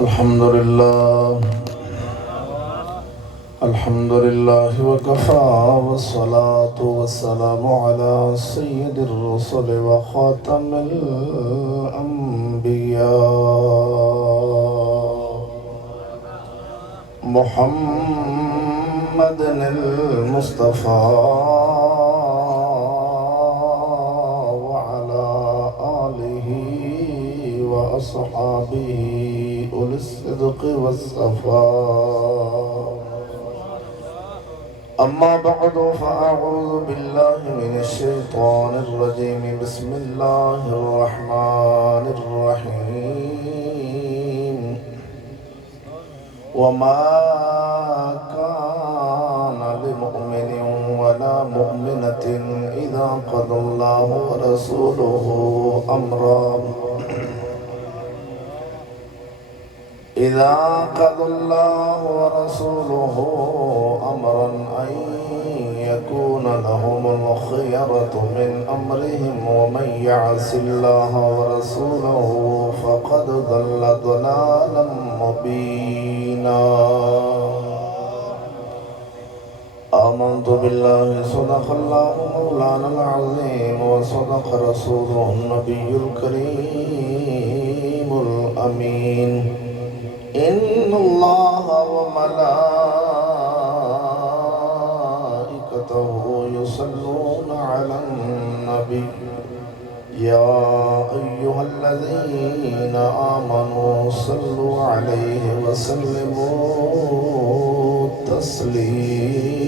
الحمد لله الحمد لله وكفى والصلاة والسلام على سيد الرسل وخاتم الأنبياء محمد المصطفى وعلى آله وأصحابه أولي الصدق والصفاء. أما بعد فأعوذ بالله من الشيطان الرجيم. بسم الله الرحمن الرحيم. وما كان لمؤمن ولا مؤمنة إذا قضى الله ورسوله أمرا أن يكون لهم الخيرة من أمرهم ومن يعص الله ورسوله فقد ضل ضلالا مبينا. آمنت بالله صدق الله مولانا العظيم وصدق رسوله النبي الكريم الأمين. إن الله وملائكته يصلون على النبي يا أيها الذين آمنوا صلوا عليه وسلموا تسليما.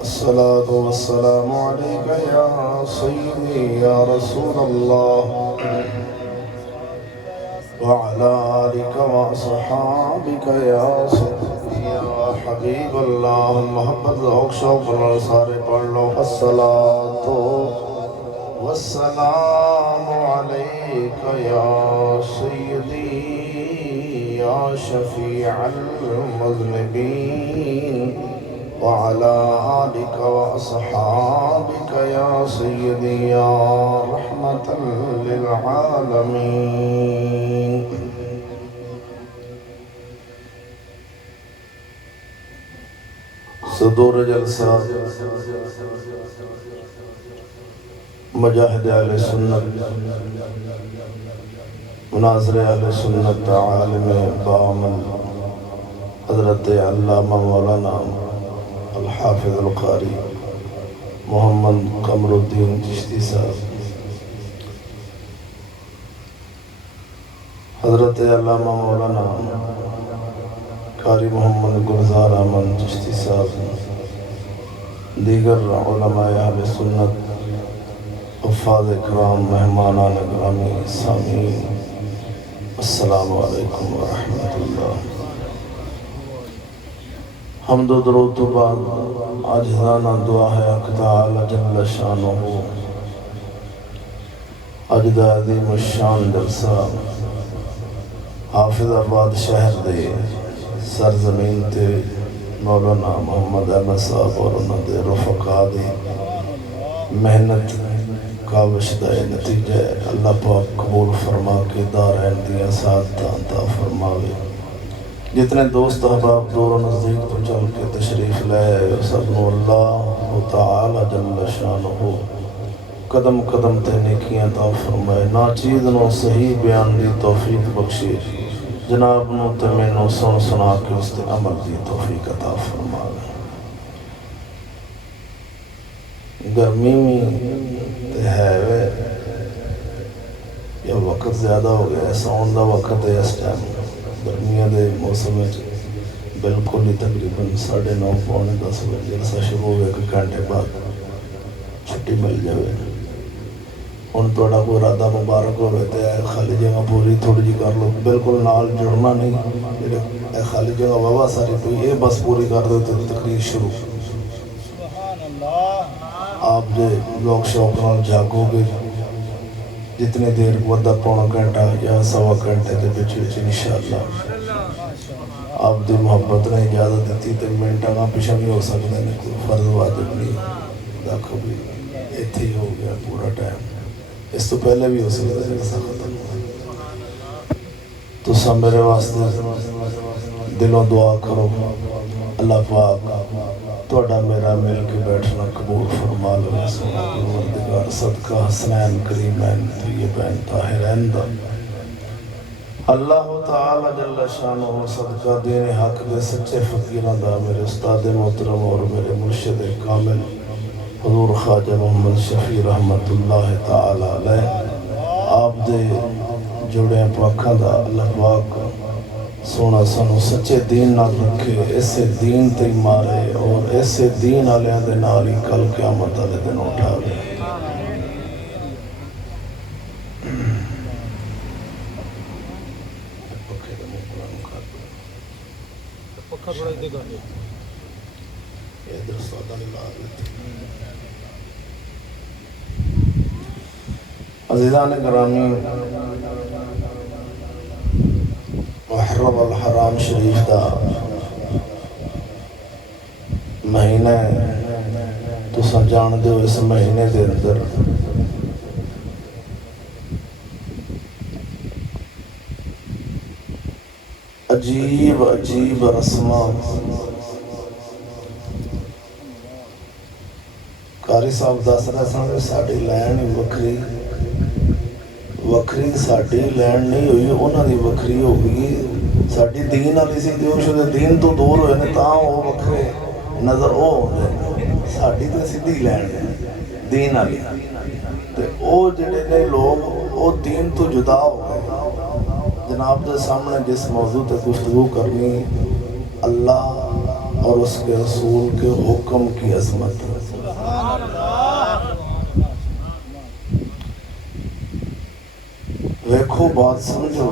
الصلاة والسلام عليك يا سيدي يا رسول الله وعلى آلك وأصحابك يا سيدي يا حبيب الله. محبت ذوق شوق سارے پڑھ لو. الصلاة والسلام عليك يا سيدي يا شفيع المذنبين وعلى آلك وأصحابك يا سيدي يا رحمة للعالمين. صدور جلسہ مجاہد اہل سنت مناظر اہل سنت عالم بامن حضرت علامہ مولانا الحافظ القاری محمد قمر الدین چشتی صاحب، حضرت علامہ مولانا قاری محمد گلزار احمد چشتی صاحب، دیگر علماء اہل سنت، حفاظ اکرام، مہمانان گرامی، سامعین، السلام علیکم ورحمۃ اللہ. حمد و درود تو بعد عاجزانہ دعا ہے حق تعالی جل شانہ اج دا عظیم الشان جلسہ حافظ آباد شہر دے سرزمین تے مولانا محمد احمد صاحب اور انہاں دے رفقا دی محنت کاوش دا نتیجہ اللہ پاک قبول فرما کے دارین دیا سعادتاں عطا فرماوے. جتنے دوست احباب دور و نزدیک تو چل کے تشریف لائے سب نو اللہ تعالی جل شانہ قدم قدم تے نیکیاں عطا فرمائے. ناچیز نو صحیح بیان دی توفیق بخشے. جناب نو تے مینوں سن سنا کے اس تے عمل دی توفیق عطا فرمائے. گرمی تے ہے یا وقت زیادہ ہو گیا ہے، سون دا وقت ہے اس ٹائم گرمیاں دے موسم میں بالکل ہی تقریباً 9:30 پونے 10 بجے جلسہ شروع ہوئے، ایک گھنٹے بعد چھٹی مل جائے. ہن تہاڈا کوئی ارادہ مبارک ہوئے تے خالی جگہ پوری تھوڑی جی کر لو، بالکل نال جڑنا نہیں. اے خالی جگہ واہ ساری پئی اے بس پوری کر دو تے تقریر شروع. آپ دے لوگ شوق نال جاگو گے جتنے دیر ودہ پونا گھنٹہ یا سوا گھنٹے دے بچے انشاءاللہ آپ دی محبت نے اجازت دیتی تے منٹاں کا پیچھے بھی ہو سکتے ہیں، کوئی فرض واجب نہیں. دیکھو بھی ایتھے ہی ہو گیا پورا ٹائم، اس تو پہلے بھی ہو سکتا ہے جلسہ ختم. तुसा मेरे वास्ते दिलों दुआ करो, अल्लाह पाक थोड़ा मेरा मिल के बैठना कबूल फरमा लो। सोना परवरदिगार सदका हसनैन करीमैन तय्यबैन ताहिरैन दा अल्लाह ताला जल्ल शानुहु सदका दीन हक दे सच्चे फकीरां दा मेरे उस्ताद मोहतरम और मेरे मुर्शिद कामिल हुजूर ख्वाजा मोहम्मद शफी रहमतुल्लाह ताला अलैह आप दे जुड़े पाखां दा अल्लाह पाक सोना सानू सच्चे दीन नाल रखे, ऐसे दीन ते मारे और ऐसे दीन वालियां दे नाल ही कल क़यामत वाले दिन उठावे। अज़ीज़ान गिरामी, मुहर्रम अल हराम शरीफ का महीना तुसा जानते हो। इस महीने के अंदर अजीब अजीब रस्मां कारी साहब दस रहे सन, साड़ी लैन ही वखरी वखरी साड़ी लैन नहीं हुई, उन्होंने वखरी हो गई। साड़ी दीन वाली सी जो उसके दीन तो दूर होए ने तां वो वखरे नज़र वो आते, साड़ी तो सीधी लैन दीन वाली ते वो जिहड़े ने लोग वो दीन तो जुदा हो गए। जनाब के सामने जिस मौजू पर गुफ्तगू करनी, अल्लाह और उसके रसूल के हुक्म की अजमत। वेखो बात समझो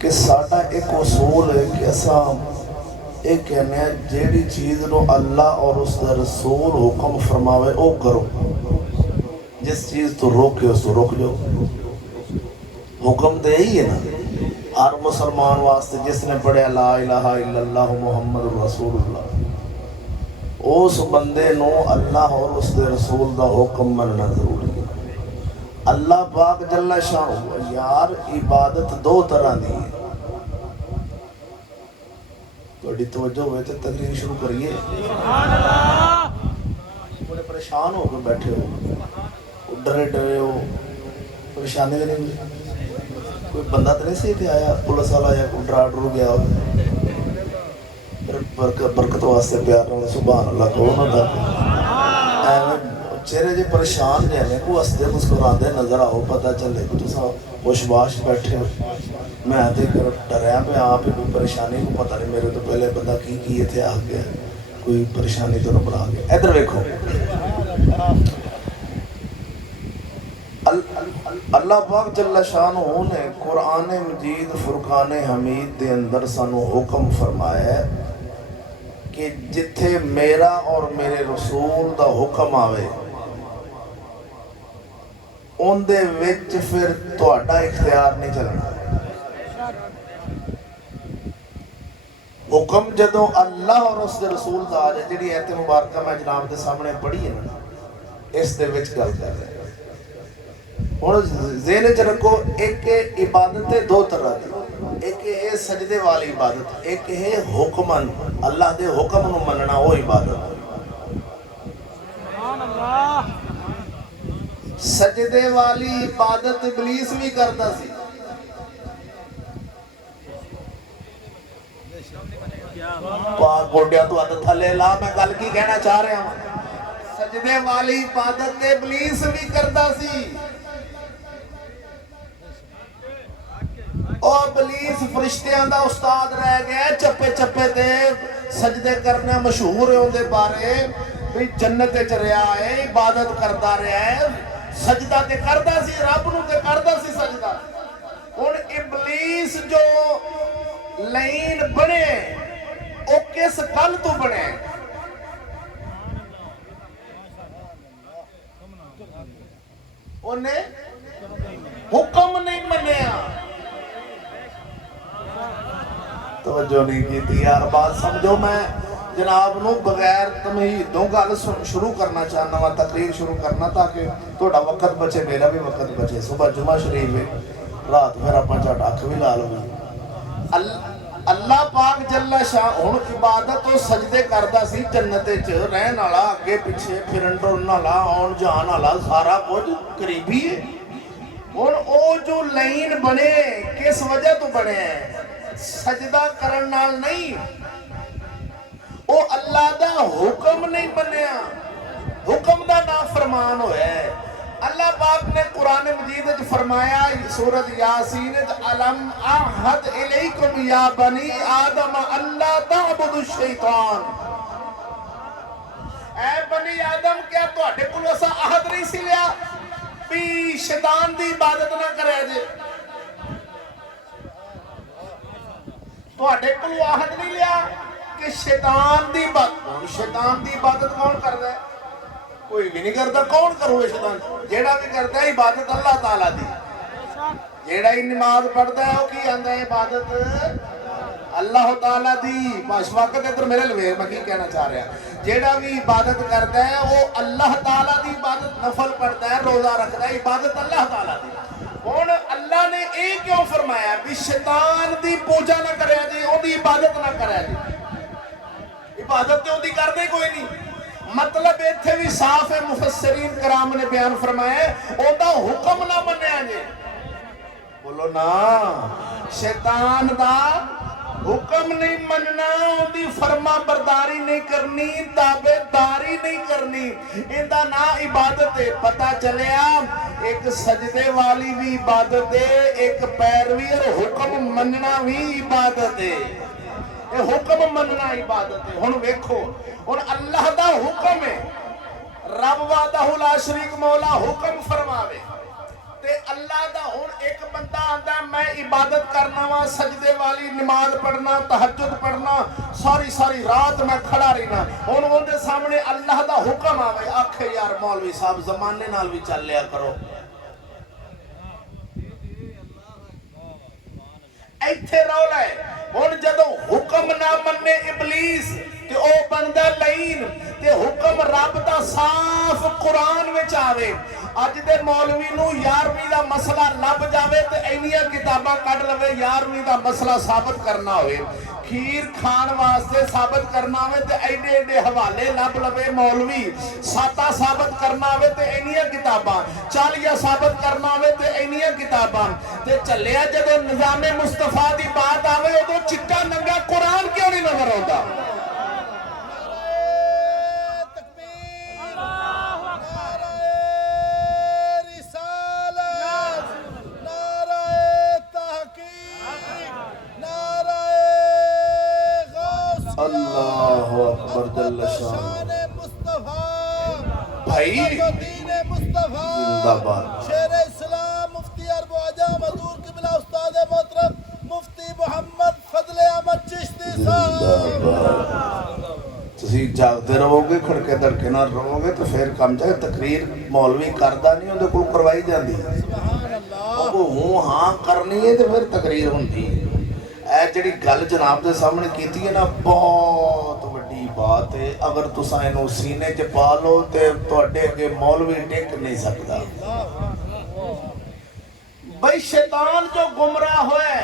कि साडा एक उसूल है कि असा ये कहने जेड़ी चीज़ नो अल्लाह और उसका रसूल हुक्म फरमावे वो करो, जिस चीज़ तो रोके उसको रोक जाओ। हुक्म तो यही है ना हर मुसलमान वास्ते, जिसने पढ़िया ला इलाहा इल्लल्लाह मुहम्मद रसूलुल्लाह, उस बंदे नो अल्लाह और उसके रसूल का हुक्म मनना जरूरी है। अल्लाह पाक जल्ला शाह यार इबादत दो तरह की है। थोड़ी तवज्जो हो तो तकरीर शुरू करिए। बड़े परेशान हो के बैठे हो, डरे डरे हो, परेशानी तो नहीं, कोई बंदा तो नहीं सही आया पुलिस वाला या कोई डरा डरू गया हो, बरकत वास्ते प्यार सुभान अल्लाह कहो ना। एवं चेहरे जे परेशान जैसे को हसते मुस्कुराते नजर आओ, पता चले कि तुम होशबाश बैठे हो। मैं तो डरिया मैं आप ही कोई परेशानी को पता नहीं, मेरे तो पहले बंदा की इतने आ गया, कोई परेशानी तो बना गया। इधर देखो अल्लाह पाक जल्ला शानो ने कुरान मजीद फुरकान हमीद के अंदर सानू हुक्म फरमाया कि जिथे मेरा और मेरे रसूल का हुक्म आवे उनदे विच फिर तुहाडा इख्तियार नहीं चलना। हुक्म जदों अल्लाह और उसके रसूल का आ जाए, जिहड़ी आयत मुबारक मैं जनाब के सामने पढ़ी है ना, इस दे विच गल कर रहे हुण ज़हन च रखो। एक इबादत दो तरह की, एक है सजदे वाली इबादत, एक है हुक्मन अल्लाह के हुक्म नूं मनना, वो इबादत। सजदे वाली इबादत इबलीस भी करता सी। गोडिया तो हद थले ला, मैं गल की कहना चाह रहा हूं। सजदे वाली इबादत इबलीस भी करता सी। और इबलीस फरिश्तियां दा उस्ताद रह गया, चप्पे चप्पे ते सजदे करने मशहूर है उनके बारे भी जन्नत च रहा है, इबादत करता रहा है, सजदा ते करदा सी, रब नूं ते करदा सी सजदा। हुण इबलीस जो लईन बने वो किस गल तो बने? उन्हें हुक्म नहीं मनिया, तवज्जो नहीं की यार। बात समझो, मैं जनाब नूं बगैर तमहीदों गल शुरू करना चाहना वा, तकरीर शुरू करना ताकि थोड़ा वक्त बचे, मेरा भी वक्त बचे। सुबह जुमा शरीफ है, रात फिर आप झट अख भी ला लो। अल्लाह पाक जल्ला शाह हुण इबादत तो सजदे करदा सी जन्नत च रहन वाला, अगे पिछे फिरन टुरन वाला, आउण जाण वाला, सारा कुछ करीबी है। हुण ओ जो लाइन बने किस वजह तो बने? सजदा करन नाल नहीं, ओ अल्लाह दा हुक्म नहीं बनिया, हुक्म दा नाफरमान होया है। अल्लाह पाक ने कुरान मजीद में फरमाया सूरत यासीन अलम अहद इलैकुम या बनी आदम अल्ला तअबुदु शैतान। ऐ बनी आदम क्या तुहाडे कोल असा अहद नहीं सी लिया भी शैतान दी इबादत ना करे जे? तुहाडे कोल अहद नहीं लिया कि शैतान दी इबादत। शैतान दी इबादत कौन करदा है? कोई भी नहीं करता। कौन करो शैतान? जेड़ा भी करता है इबादत अल्लाह ताला दी। जेड़ा ही नमाज पढ़ता है वो की आंदा है इबादत अल्लाह ताला दी। बस वक्त इधर मेरे लवे मैं की कहना चाह रहा, जेड़ा भी इबादत करता है वो अल्लाह ताला दी इबादत, नफल पढ़ता है, रोजा रखता है, इबादत अल्लाह ताला दी। हुण अल्लाह ने ये क्यों फरमाया भी शैतान दी पूजा ना करे जी, ओदी इबादत ना करे जी? इबादत तो ओदी करदे कोई नहीं। मतलब इत्थे भी साफ है, मुफस्सरीन कराम ने बयान फरमाया ओदा हुक्म ना मन्निया जे। बोलो ना, शैतान दा हुक्म नहीं मनना, ओदी फरमा बरदारी नहीं करनी, ताबेदारी नहीं करनी, इंदा ना इबादत है। पता चलिया एक सजदे वाली भी इबादत है, एक पैरवी और हुक्म मनना भी इबादत है। ये हुक्म मनना इबादत है। हुण वेखो, हुण अल्लाह दा हुक्म है, रब वाहदहु ला शरीक मौला हुक्म फरमावे ते अल्लाह दा हुण एक बंदा आंदा मैं इबादत करना वा, सजदे वाली नमाज पढ़ना, तहज्जुद पढ़ना, सारी सारी रात मैं खड़ा रहना। हुण उहदे सामने अल्लाह दा हुक्म आवे, आखे यार मौलवी साहब जमाने नाल भी चल लिया करो। इत्थे रौला है। हुण जदों हुक्म ना मन्ने इबलीस ते ओ बनदा लईन, ते हुक्म रब दा साफ कुरान विच आवे। अज दे मौलवी नूं 11वीं दा मसला लभ जावे ते इन्नियां किताबां कढ लवे, 11वीं दा मसला साबित करना होवे, खीर खान वास्ते साबित करना होवे ते एडे एडे हवाले लभ लवे मौलवी। साता साबित करना होवे ते इन्नियां किताबां, चालिया साबित करना होवे ते इन्नियां किताबां, ते चलिया जदों निज़ामे मुस्तफा दी बात आवे उदों चिट्टा नंगा कुरान क्यों नहीं नजर आउंदा? अल्लाहु अकबर जल्ल शान भाई जिंदाबाद। शेर इस्लाम मुफ्ती अरब आजम हजूर किबला उस्ताद मोहतरम मुफ्ती मोहम्मद फजले अहमद चिश्ती साहब। तुसी जागते रहोगे, खड़के धड़के नाल रहोगे तो फिर काम जाए। तकरीर मौलवी करदा नहीं, उहदे कोल करवाई जांदी, सुभान अल्लाह। ਉਹ ਹੂੰ ਹਾਂ करनी है तो फिर तकरीर ਹੁੰਦੀ है। ਇਹ ਜਿਹੜੀ ਗੱਲ जनाब ਦੇ ਸਾਹਮਣੇ ਕੀਤੀ ਹੈ ਨਾ, ਬਹੁਤ ਵੱਡੀ ਬਾਤ ਹੈ। ਅਗਰ ਤੁਸੀਂ ਇਹਨੂੰ ਸੀਨੇ 'ਚ ਪਾ ਲਓ ਤੇ ਤੁਹਾਡੇ ਅੱਗੇ ਮੌਲਵੀ ਟਿਕ ਨਹੀਂ ਸਕਦਾ। ਬਈ ਸ਼ੈਤਾਨ ਜੋ ਗੁੰਮਰਾਹ ਹੋਇਆ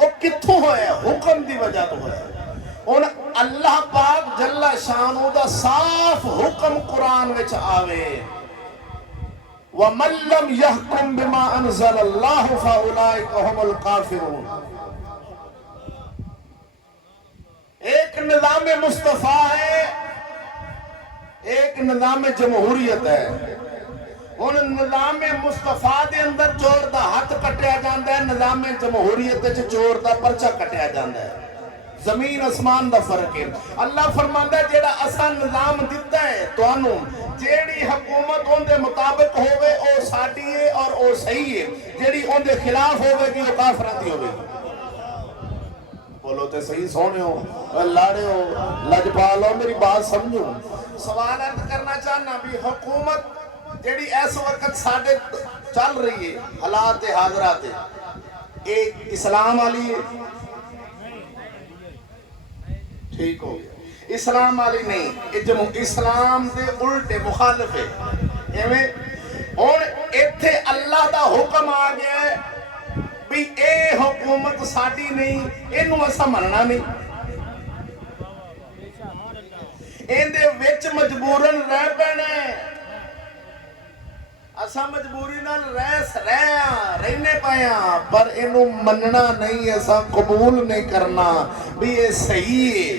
ਉਹ ਕਿੱਥੋਂ ਹੋਇਆ? ਹੁਕਮ ਦੀ ਵਜ੍ਹਾ ਤੋਂ ਹੋਇਆ। ਹੁਣ ਅੱਲਾਹ ਪਾਕ ਜੱਲਾ ਸ਼ਾਨੂ ਦਾ ਸਾਫ਼ ਹੁਕਮ ਕੁਰਾਨ ਵਿੱਚ ਆਵੇ, وَمَن لَّمْ يَحْكُم بِمَا أَنزَلَ اللَّهُ فَأُولَٰئِكَ هُمُ الْكَافِرُونَ۔ ایک نظام مصطفیٰ ہے، ایک نظام جمہوریت ہے۔ ہن نظام مصطفیٰ دے اندر چور دا ہاتھ کٹیا جاندا ہے، نظام جمہوریت وچ چور دا پرچا کٹیا جاندا ہے۔ زمین آسمان دا فرق ہے۔ اللہ فرماندا ہے جیڑا اساں نظام دتا ہے تانوں، جیڑی حکومت اون دے مطابق ہوے او ساڈی ہے اور او صحیح ہے، جیڑی اون دے خلاف ہوے گی او کافراں دی ہوے گی۔ بولو تے صحیح سونے ہو، لاڑے ہو، لجپال ہو، میری بات سمجھو۔ سوال عرض کرنا چاہنا بھی حکومت جیڑی اس وقت ساڈے چل رہی ہے، حالات حاضرات ایک اسلام والی ہے، ٹھیک ہو گیا، اسلام والی نہیں، اسلام دے الٹے مخالف ہے۔ ایویں ہن ایتھے اللہ دا حکم آ گیا ہے ਵੀ ਇਹ हुकूमत साडी नहीं, इनू असा मनना नहीं, इहदे विच मजबूरन रह पैना है। असा मजबूरी नाल रहने पाया, पर इनू मनना नहीं, असा कबूल नहीं करना भी ये सही है।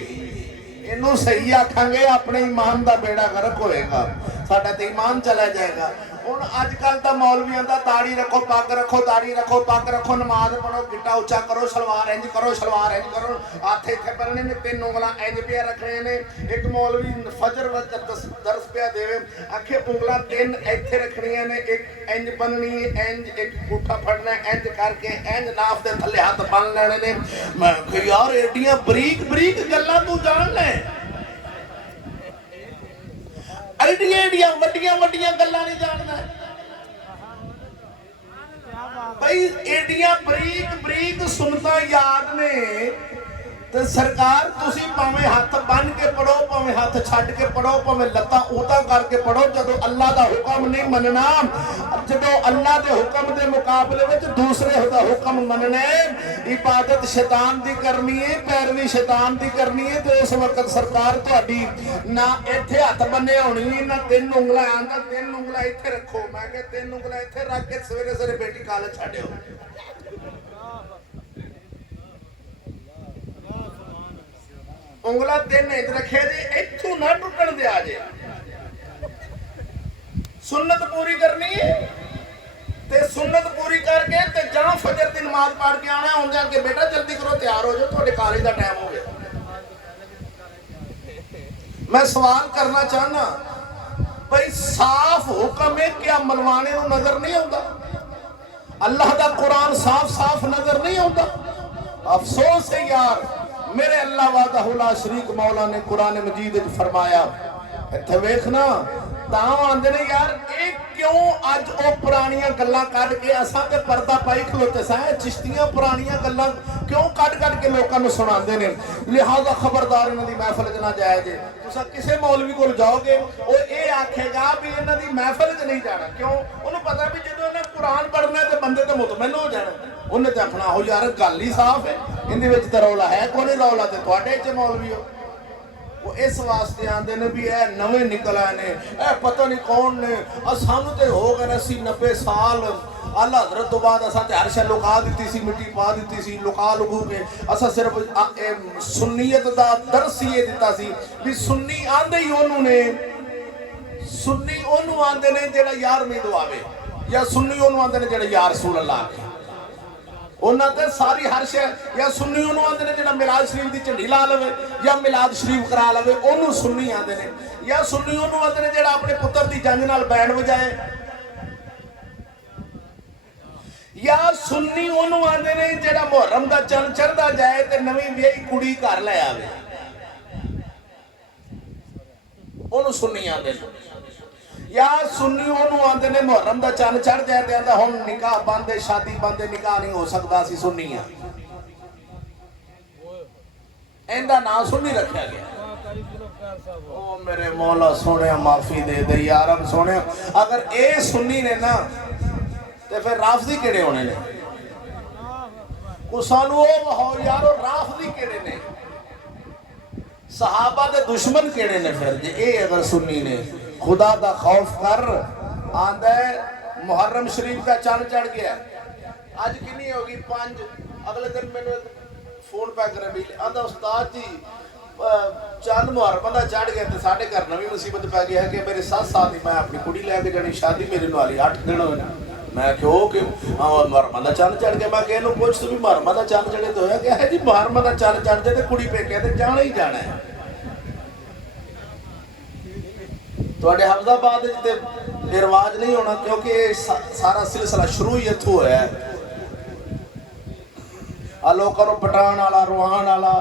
इनू सही आखांगे अपने ईमान का बेड़ा गर्क होएगा, साडा ते ईमान चला जाएगा। हुण अजकल दा मौलवियां दा दाढ़ी रखो, पग रखो, दाढ़ी रखो, पग रखो, नमाज पढ़ो, गिट्टा उच्चा करो, सलवार इंज करो, सलवार इंज करो, हथ इत्थे बनने ने, 3 उंगलां इंज पिया रखने ने। एक मौलवी फजर वक्त दर्स पिया देवे, आखे उंगलां 3 इत्थे रखनियां ने, एक इंज बननी है, इंज एक अंगूठा फड़ना इंज करके, इंज नाफ दे थल्ले हथ बन लेने ने। मैं कहा यार एडियां बरीक बरीक गल्लां तू जान ले, एडियां वड्डियां वड्डियां गल्लां नहीं जानदा भाई। एडियां बरीक बरीक सुनता याद ने ते सरकार तुसी भावें हथ बन के पढ़ो, भावें हथ छड्ड के पढ़ो, भावें लत्तां उतां करके पढ़ो, जदों अल्लाह दा हुक्म नहीं मनना, जदों अल्लाह दे हुक्म दे मुकाबले विच दूसरे दा हुक्म मनना है, इबादत शैतान दी करनी है, पैरवी शैतान दी करनी है, ते उस वक्त सरकार तुहाडी ना इत्थे हथ बन्ने होनी ना 3 उंगलां आंदा 3 उंगलां इत्थे रखो। मैं कहा 3 उंगलां इत्थे रख के सवेरे सवेरे बेटी कॉलेज छड्डिओ। उंगला 3 इंच रखे जे, इथों ना टुटन दिया जे। सुन्नत पूरी करनी है ते सुन्नत पूरी करके ते जां फजर दी नमाज पढ़ के आना, आउंदे आके बेटा जल्दी करो तैयार हो जाओ, तुहाडे कॉलेज दा टाइम हो गया। मैं सवाल करना चाहना भाई, साफ हुक्म है, क्या मनवाने नूं नजर नहीं आउंदा? अल्लाह दा कुरान साफ साफ नजर नहीं आउंदा? अफसोस है यार, मेरे अल्लाह वाहदहू ला शरीक मौला ने कुरान मजीद विच फरमाया, इत्थे वेखना तां आंदे ने यार ये क्यों अज ओ पुरानियां गल्लां कढ के असां ते पर्दा पाई खलोते सा, चिश्तियां पुरानियां गल्लां क्यों कढ के लोकां नूं सुणांदे ने। लिहाजा खबरदार इन्हां दी महफिल च ना जाया जे। तुसां किसे मौलवी कोल जाओगे ओ ये आखेगा भी इन्हां दी महफिल च नहीं जाना, क्यों? उन्होंने पता भी जदों इन्हां कुरान पढ़ना ते बंदे ते मुतमइन हो जाना, उन्हें तो आखना हो यार गल ही साफ है, इहदे विच ते रौला है कोई नहीं, रौला ते तुहाडे च मौलवी हो। वो इस वास्ते आंदे ने भी ए नवें निकल आए ने, ए पता नहीं कौन ने, सानू ते हो गए 80-90 साल आला हजरत तो बाद असा ते हर शै लुका दी सी, मिट्टी पा दी सी, लुका लुकू के असा सिर्फ सुन्नीयत दा दर्स ये दिता सी भी सुन्नी आंदे ही ओनू ने, सुन्नी ओनू आंदे ने जेड़ा यार में दुआवे, या सुन्नी ओनू आंदे ने जेड़ा या रसूल अल्लाह के, उन्होंने सारी हर शै, या सुन्नी उन्होंने आंदे ने जेड़ा मिलाद शरीफ की झंडी ला लवे या मिलाद शरीफ करा लवे, उन्होंने सुन्नी आंदे ने, या सुन्नी उन्होंने आंदे ने जेड़ा अपने पुत्र की जंग नाल बैंड बजाए, या सुन्नी उन्होंने आंदे ने जेड़ा मुहर्रम दा चंद चढ़दा जाए ते नवीं विआही कुड़ी घर ले आवे, उन्होंने सुन्नी आंदे ने। या सुन्नी उन्होंने आंदे ने मुहर्रम दा चंद चढ़ जाए ते आंदा हुण निकाह बंद है, शादी बंद है, निकाह नहीं हो सकता, असीं सुन्नी हां, इहदा नाम सुन्नी रखा गया। ओ मेरे मौला सोने माफी दे दे यार, अब सोने अगर ये सुन्नी ने ना ते फिर राफदी केड़े होने ने? सानू ओ वहाओ यार, राफदी केड़े ने? सहाबा दे दुश्मन केड़े ने? फिर जे ये अगर सुन्नी ने, खुदा दा खौफ कर। आंदा है मुहर्रम शरीफ का चंद चढ़ गया, अज कितनी होगी 5, अगले दिन मैंने फोन पै करे भी आंदा उस्ताद जी चंद मुहर्रम का चढ़ गया तो साढ़े घर नवी मुसीबत पै गई है कि मेरे 7 साल की मैं अपनी कुड़ी लैके जानी, शादी मेरे नाल 8 दिन होए। मैं क्यों कि मुहर्रम का चंद चढ़ गया, मैं किसी पुछ भी मुहर्रम का चंद चढ़े तो होया क्या है जी? मुहर्रम का चंद चढ़ जाए तो कुड़ी पेके तो जाना ही जाना है। तुहाडे हफजाबाद ये रिवाज नहीं होना, क्योंकि सारा सिलसिला शुरू ही इत्थों होया है। आलो करो पटान वाला, रुहान वाला,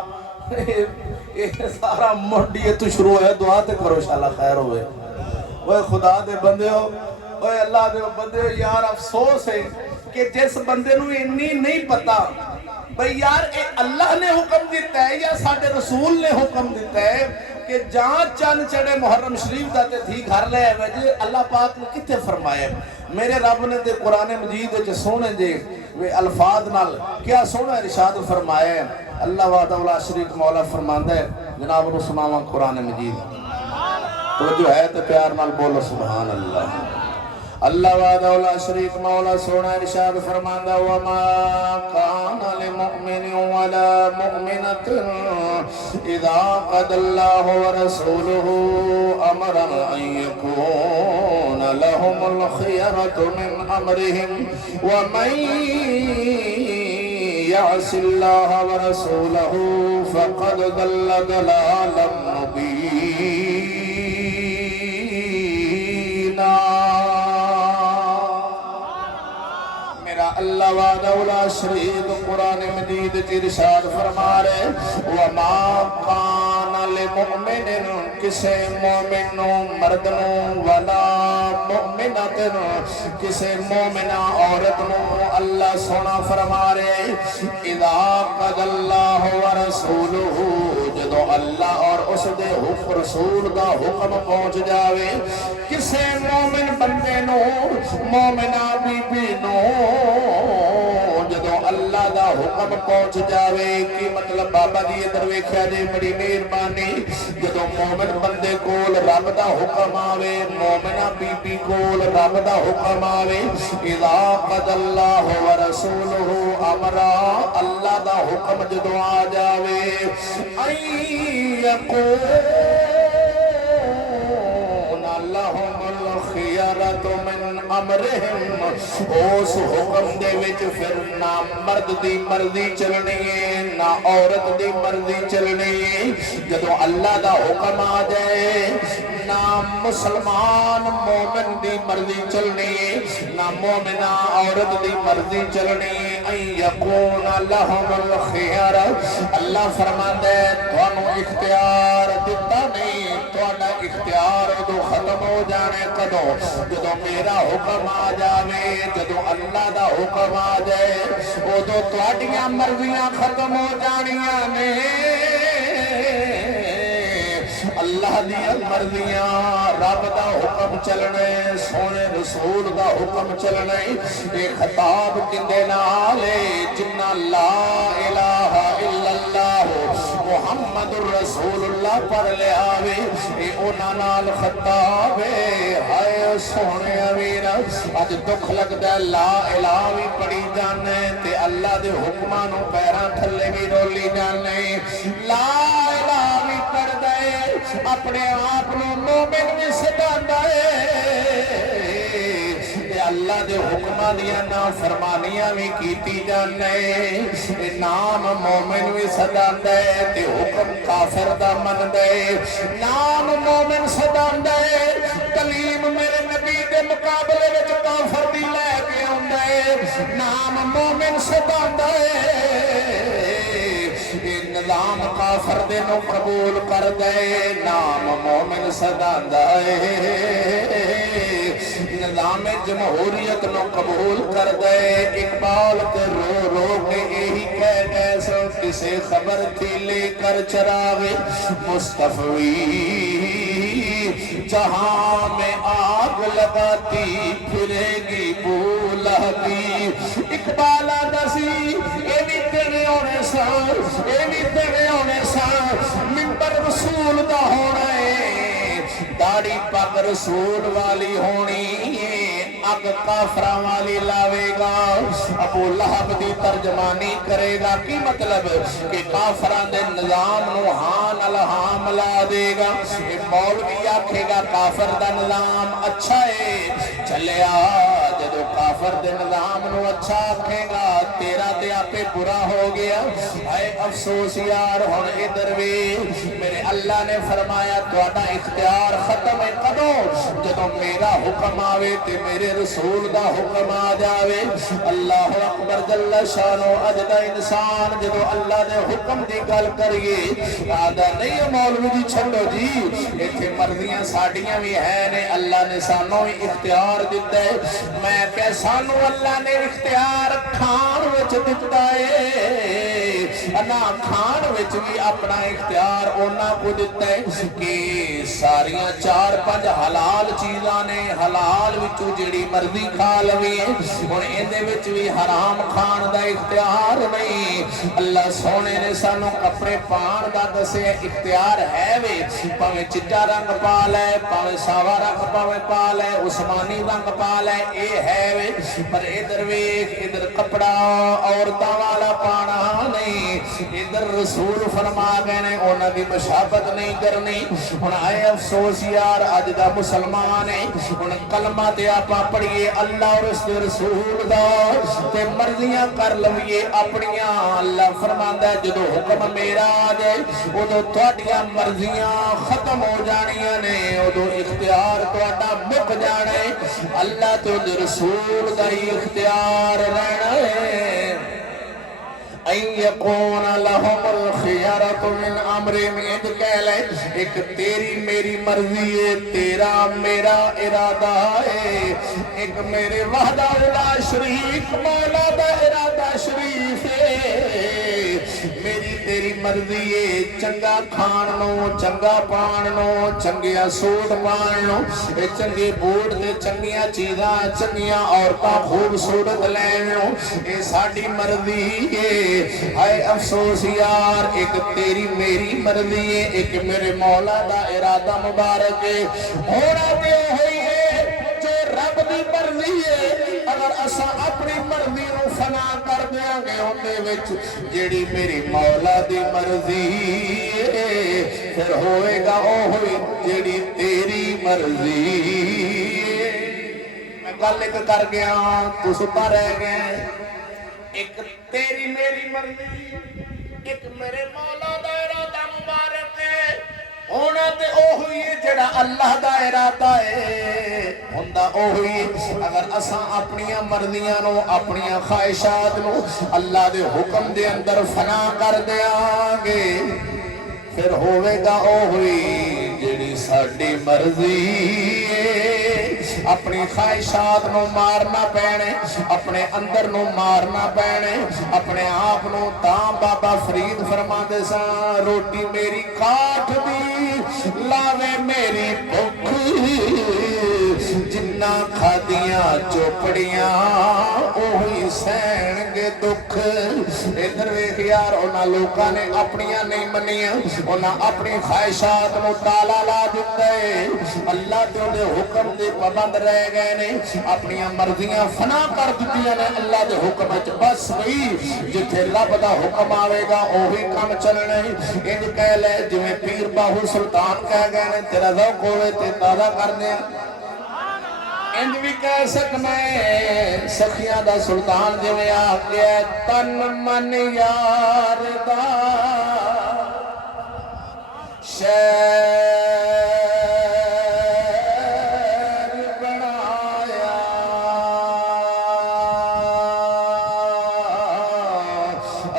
ये सारा मुंडी इत्थों शुरू होया। दुआ ते करो इंशाअल्लाह खैर होवे। ओए खुदा दे बंदे हो, ओए अल्लाह दे बंदे हो, यार अफसोस है कि जिस बंदे नूं इन्नी नहीं पता भाई यार ये अल्लाह ने हुक्म दिता है या साडे रसूल ने हुक्म दिता है کہ جہاں چند چڑے محرم شریف دا تے تھی گھر لے وجہ اللہ پاک نے کتے فرمائے میرے رب نے تے قرآن مجید جو سونے دے وہ الفاظ نال کیا سونا ارشاد فرمائے اللہ وعدہ لا شریک مولا فرماندا ہے جناب نو سناواں قرآن مجید تو جو ہے تے پیار نال بولو سبحان اللہ اللہ وعدہ لا شریک مولا سونا ارشاد فرماندا وما کان للمؤمن ولا مؤمنة اذا قضى الله ورسوله امرا ان يكون لهم الخيرة من امرهم ومن يعص الله ورسوله فقد ضل ضلالا مبينا اللہ وعدہ لا شریک قرآن مجید کی ارشاد فرما رہے وما کان للمؤمن کسے مومن مرد نو ولا مؤمنت کسے مومنہ عورت نو اللہ سونا فرما رہے اذا قضى اللہ ورسولہ جدو اللہ اور اس دے رسول دا حکم پہنچ جاوے کسے مومن بندے نو مومنہ بی بی نو جدو اللہ دا حکم پہنچ جاوے کی مطلب بابا دی ادھر ویکھیا جے بڑی مہربانی جدو مومن بندے کول رب دا حکم آوے مومنہ بی بی کول رب دا حکم آوے اذا قضى اللہ ورسولہ امرا اللہ دا حکم جدو آ جاوے این یکون لہم الخیارت من امرہم اس حکم دے وچ پھر نہ مرد دی مرضی چلنی ہے نہ عورت دی مرضی چلنی ہے جدو اللہ دا حکم آ جائے نہ مسلمان مومن دی مرضی چلنی ہے نہ مومنہ عورت دی مرضی چلنی ہے ان یکون لہم الخیار اللہ فرماندے تھانو اختیار دیتا نہیں تھوڑا اختیار ادو ختم ہو جانے کدو جدو میرا حکم آ جاوے جدو اللہ دا حکم آ جائے ادو تواڈیاں مرضیاں ختم ہو جانیاں نے اللہ دیا مرضیاں رب دا حکم چلنے سونے رسول دا حکم چلنے ایک خطاب کندے نالے جنہ لا الہ الا اللہ محمد الرسول اللہ پر لے آوے اے اونا نال خطاب ہے ہائے سونے امیر آج دکھ لگتا ہے لا الہ بھی پڑی جانے تے اللہ دے حکمانوں پیران تھلے بھی رولی جانے لا الہ بھی پڑ دے اپنے آپ نو مومن بھی سداندا ہے اللہ دے حکماں دیاں نا فرمانیاں بھی کیتی جانے نام مومن بھی سداندا ہے تے حکم کافر دا من دے نام مومن سداندا ہے کلیم میرے نبی دے مقابلے وچ کافر دی لے کے آندا ہے نام مومن سداندا ہے نظام کافر دے نو قبول کر دے نام مومن سداندا ہے نظام جمہوریت نو قبول کر دے اقبال کے رو رو کے یہی کہہ گئے سو کسے خبر تھی لے کر چراغ مصطفی جہاں میں آگ لگاتی پھرے گی بولا بھی اقبالہ دسی ایوی تیرے ہونے سان ایوی تیرے ہونے سان منبر رسول دا ہونا ہے داڑھی پگ رسول والی ہونی اگ کافرہ والی لاوے گا ابو لہب دی ترجمانی کرے گا کی مطلب کہ کافرہ دے نظام نو ہاں الہام لا دے گا مولوی آکھے گا کافر دا نظام اچھا ہے چلے جدو کافر دے نظام نو اچھا آکھے گا تیرا تے آپے برا ہو گیا اے افسوس یار ہون ادھر بھی میرے اللہ نے فرمایا تواڈا اختیار ختم ہے کدو جدو میرا حکم آوے تے میرے رسول دا حکم آ جاوے اللہ اکبر جل شانو اجدا انسان جدو اللہ دے حکم دی گل کریے آدھا نہیں مولوی جی چھڑو جی ایتھے مرضیاں ساڑیاں بھی ہیں نے اللہ نے سانو ہی اختیار دیتا ہے میں کہ سانو اللہ نے اختیار کھان وچ دیتا ہے खाना खान विच भी अपना इख्तियार उन्हां को दिता है कि सारियां 4-5 हलाल चीज़ां ने, हलाल विचों जिहड़ी मर्जी खा लवे। हुण इहदे विच भी हराम खान दा इख्तियार नहीं। अल्लाह सोने ने सानू कपड़े पाण दा दस्सिया, इख्तियार है वे, भावें चिट्टा रंग पा लै, भावें सावा रंग भावें पा लै, उस्मानी रंग पा लै, ये है वे। पर इधर वेख, इधर कपड़ा औरतां वाला पाना नहीं। इधर रसूल फरमा गए ने उन्हां दी मुशाबत नहीं करनी। हुण आए अफसोस यार, अज दा मुसलमान है। हुण कलमा ते आपां पढ़िए अल्लाह और उसदे रसूल दा ते मर्जियां कर लवीए अपनियां। अल्लाह फरमांदा है जदों हुक्म मेरा आ जाए उदों तुहाडियां मर्जियां खत्म हो जानियां ने, उदों इख्तियार तुहाडा मुक जाना है। अल्लाह ते उहदे रसूल दा ही इख्तियार रहना है। एक तेरी मेरी मर्जी है, तेरा मेरा इरादा है। एक मेरे वहदा उला शरीक मौला दा इरादा शरीफ है। मेरी तेरी मर्जी है, चंगा खाण नो, चंगा पाण नो, चंगिया सूट पाण नो, चंगे बूट ते चंगिया चीज़ां, चंगिया औरतां खूबसूरत लैण नो, ये साडी मर्जी है। हाय अफसोस यार, एक तेरी मेरी मर्जी है, एक मेरे मौला दा इरादा मुबारक है। होना ते होई है जो रब दी मर्जी है। अगर असा अपनी मर्जी नूं फना कर देंगे उहदे विच जिहड़ी मेरी मौला दी मर्जी है, फिर होएगा ओही जिहड़ी तेरी मर्जी है। मैं गल एक कर गया, तू सुता रह गया। एक तेरी मेरी मर्जी, एक मेरे मौला दा इरादा मुबारक है। होना ते ओही है जेड़ा अल्लाह दा इरादा है, हुंदा ओही। अगर असां अपनियां मर्जियां नो, अपनियां ख्वाहिशात नो अल्लाह दे हुक्म दे अंदर फना कर देंगे, फिर होवेगा ओही जेड़ी साडी मर्जी है। अपनी ख्वाहिशात नूं मारना पैणे, अपने अंदर नूं मारना पैणे, अपने आप नूं। तां बाबा फरीद फरमांदे सन, रोटी मेरी काठ दी लावे मेरी भुख, जिन्ना खादियां चोपड़ियां ओही सहणगे दुख। इधर वेख यार, उन्हां लोकां ने अपनियां नहीं मनियां, उन्हां अपनी ख्वाहिशात नूं ताला ला दित्ता है। अल्लाह दे उहदे हुक्म दे पाबंद रह गए ने, अपनियां मर्जियां फना कर दित्तियां ने अल्लाह दे हुक्म विच। बस वही जिथे रब दा हुक्म आवेगा ओही काम चलना है। इंज कह ले जिवें पीर बाहू सुल्तान कह गए ने, तेरा ज़ौक होवे ते ताज़ा कर दे। इंज भी कह सकना है सखियां दा सुल्तान जिवें आ गया, तन मन यार दा शहर बनाया,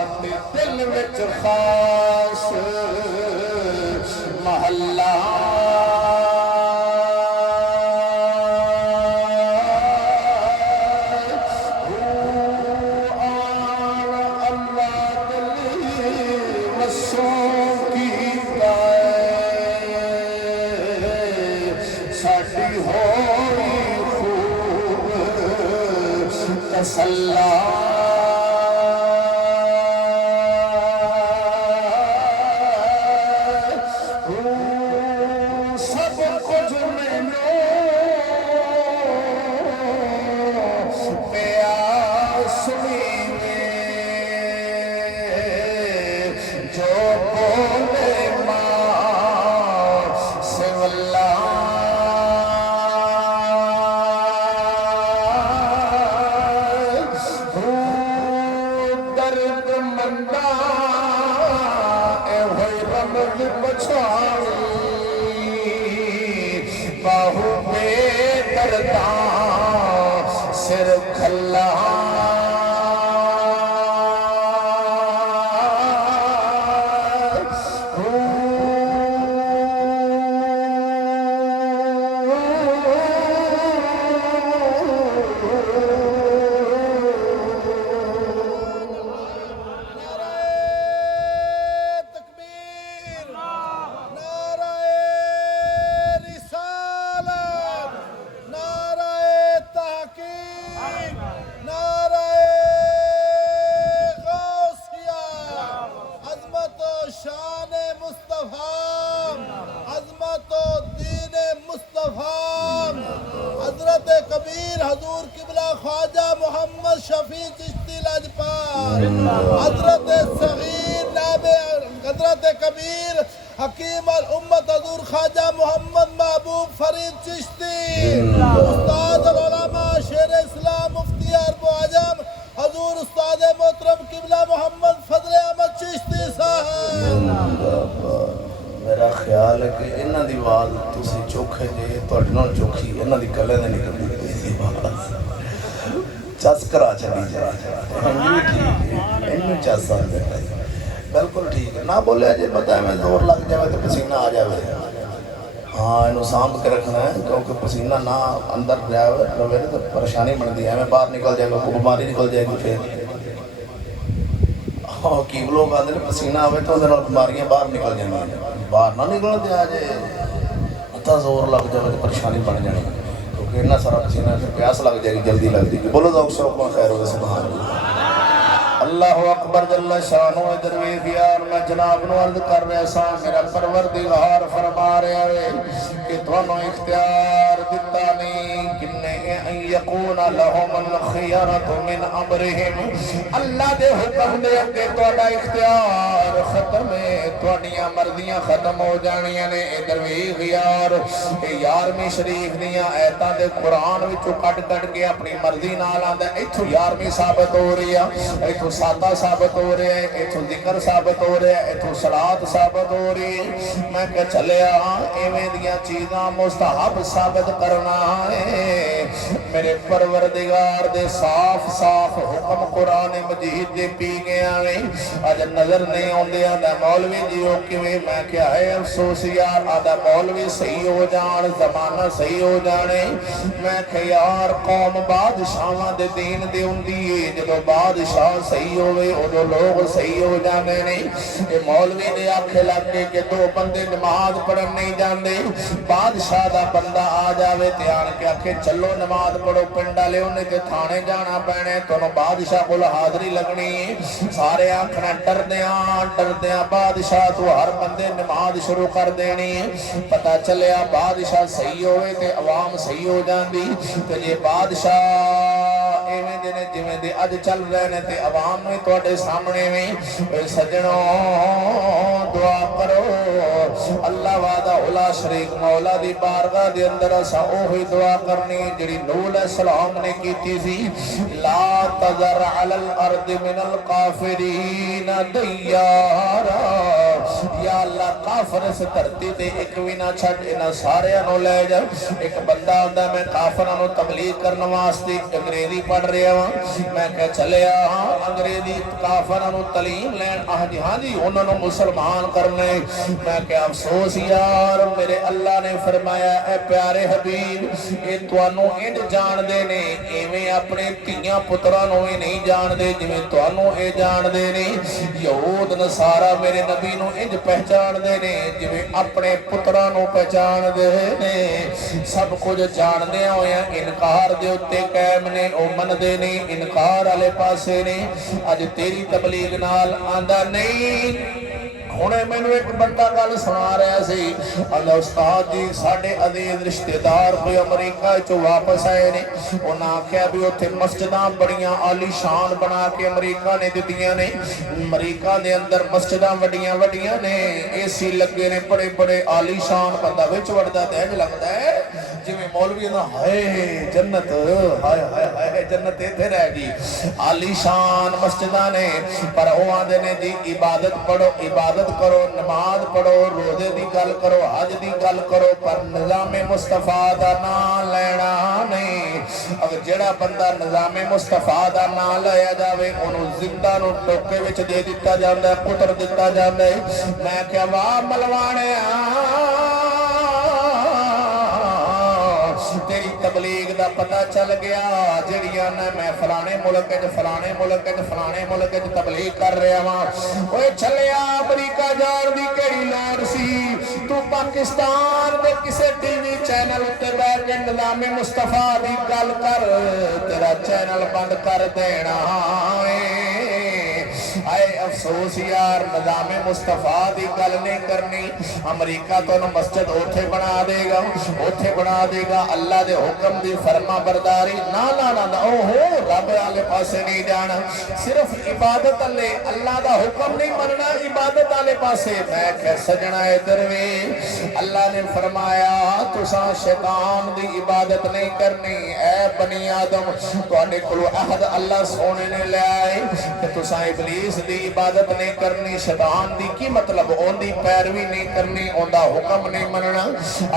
अपने दिल विच खास महल्ला तसल्ला। सब कुछ मैनू प्यास में जो बोले मां से वल्ला। बाहू बेदर्दा सिर खल्ला, शफी चिश्ती लाजपाल, हजरत सगीर नाबे हजरत कबीर हकीम अल उम्मत हजूर ख्वाजा मोहम्मद महबूब फरीद चिश्ती, उस्ताद अल उलमा शेर इस्लाम मुफ्ती अरब आजम हजूर उस्ताद मोहतरम किबला मोहम्मद फजल अहमद चिश्ती साहब। मेरा ख्याल है कि इन्हां दी आवाज़ तुसीं चोखे जे तुहाडे नाल चोखी इन्हां दी कल्ले नहीं निकलदी चस करा चली जाए ठीक है इन्हू चस आंदा बिल्कुल ठीक है ना बोलिया जे पता है मैं जोर लग जाए तो पसीना आ जाए हाँ इन्हू सांभ के रखना है क्योंकि पसीना ना अंदर जाए रवे तो परेशानी बनती है मैं बाहर निकल जाएगा कोई बीमारी निकल जाएगी फिर हाँ की लोग आते हैं पसीना आवे तो बीमारियां बाहर निकल जाएंगी बाहर ना निकल दिया जे पता जोर लग जाए तो परेशानी बन जाएगी क्योंकि इतना सारा पसीना प्यास लग जाएगी जल्दी लग जाएगी बोलो तो शौक खैर हो सुभान अल्लाह अकबर जल्ला शानो इधर वेख यार मैं जनाब नु अर्ज कर रहा सा मेरा परवरदिगार फरमा रहा है कि तुहानू इख्तियार दिता नहीं किन्ने अन यकून लहुम खियरतु मिन अमरिहिम अल्लाह दे हुक्म दे अगे तुहाडा इख्तियार खत्म है तुहाडियां मर्जियां खत्म हो जानियां ने इधर वेख यार ए 11वीं शरीफ दियां आयतां दे कुरान विचों कट के अपनी मर्जी नाल आंदा इथों 11वीं साबित हो रही है इथों सादा साबित हो रहा है इथों जिक्र साबित हो रहा है इथों सलात साबित हो रही है मैं क्या चलिया इवें दियां चीज़ां मुस्तहब साबित करना है मेरे परवरदिगार दे साफ साफ हुक्म कुरान मजीद दे पी गया ने अज नजर नहीं आउंदे आंदा मौलवी जी ओ किवें मैं क्या है अफसोस यार आदा मौलवी सही हो जान जमाना सही हो जाने मैं क्या यार कौम बादशाहां दे दीन दे हुंदी है जदों बादशाह सही होवे उदों लोग सही हो जाते ने ये मौलवी दे आखे लग के कि दो बंदे नमाज पढ़न नहीं जाते बादशाह दा बंदा आ जावे ते आन के आखे चलो नमाज पढ़ो पिंड वाले उन्हें ते थाने जाना पैना तुहानू बादशाह कोल हाजरी लगनी है सारे आखना डरदे बादशाह तू हर बंदे नमाज शुरू कर देनी है पता चलिया बादशाह सही होवे ते अवाम सही हो जाती ते जे बादशाह इवें दे ने जिवें दे अज चल रहे ने ते अवाम ने तुहाडे सामने में सजणों दुआ करो अल्लाह वादा उला शरीक मौला दी बारगाह दे अंदर असा ओही दुआ करनी जिहड़ी नूह अलैहिस्सलाम ने कीती सी ला तज़र अलल अर्द मिनल काफिरीन दय्यारा या अल्लाह काफिर इस धरती ते एक भी ना छड्ड इन्हां सारियां नूं लै जा एक बंदा आंदा मैं काफिरां नूं तबलीग करन वास्ते अंग्रेजी पढ़ रहा वां मैं कह चलिया अंग्रेजी काफिरां नूं तालीम लैण हाँ जी उन्होंने मुसलमान करने मैं क्या अफसोस यार मेरे अल्लाह ने फरमाया ए प्यारे हबीब ये तुहानू इंज जानदे ने इवें अपने धीआं पुत्रां नूं ही नहीं जानदे जिवें तुहानू ये जानदे ने यहूद नसारा मेरे नबी नूं इंज पहचानदे ने जिवें अपने पुत्रां नूं पहचानदे ने सब कुछ जानदे होया इनकार दे उत्ते कायम ने ओ मनदे नहीं इनकार वाले पासे ने अज तेरी तबलीग नाल आंदा नहीं हुणे मैनू एक बंदा गल सुना रहा सी आंदा उस्ताद जी साडे अजीज रिश्तेदार कोई अमरीका चों वापस आए ने उन्हां आख्या भी उत्थे मस्जिदां बड़ियां आलीशान बना के अमरीका ने दित्तियां ने अमरीका दे अंदर मस्जिदां वड्डियां वड्डियां ने एसी लगे ने बड़े बड़े आलीशान बंदा विच वड़दा ते इंज लगदा है जिवें मौलवी दा हाय जन्नत हाय हाय हाय जन्नत इत्थे रह गई आलीशान मस्जिदां ने पर ओ आंदे ने जी इबादत पढ़ो इबादत करो नमाज पढ़ो रोजे दी गल करो हज दी गल करो पर निजामे मुस्तफा दा नाम लेना नहीं अगर जेड़ा बंदा निजामे मुस्तफा दा नाम लिया जावे ओनू जिंदा नू टोके विच दे दिता जांदा है पुत्र दिता जांदा है मैं क्या वाह मलवाने तेरी तबलीग दा पता चल गया जिहड़ियां ने मैं फलाने मुल्क तबलीग कर रहा वां ओए चलिया अमरीका जाण दी केड़ी लोड़ सी तू पाकिस्तान दे किसे टीवी चैनल उत्ते बैठ के निज़ामे मुस्तफा दी गल कर तेरा चैनल बंद कर देना आए अफसोस यार निजाम मुस्तफा की गल नहीं करनी। अमरीका तुहानू मस्जिद उत्थे बना देगा, उत्थे बना देगा। अल्लाह दे हुक्म दी फर्मा बरदारी ना ना ना ना, ओहो रब वाले पासे नहीं जाना, सिर्फ इबादत अल्ले, अल्लाह दा हुक्म नहीं मनना, इबादत वाले पासे। मैं क्या सजना इधर वे अल्लाह ने फरमाया तुसा शैतान दी इबादत नहीं करनी। ऐ बनी आदम तुहाडे कोलों अहद अल्लाह सोने ने ले आए कि तुसा इबलीस दी इबादत नहीं करनी, शैतान दी। की मतलब ओंदी पैरवी नहीं करनी, ओंदा हुक्म नहीं मनना।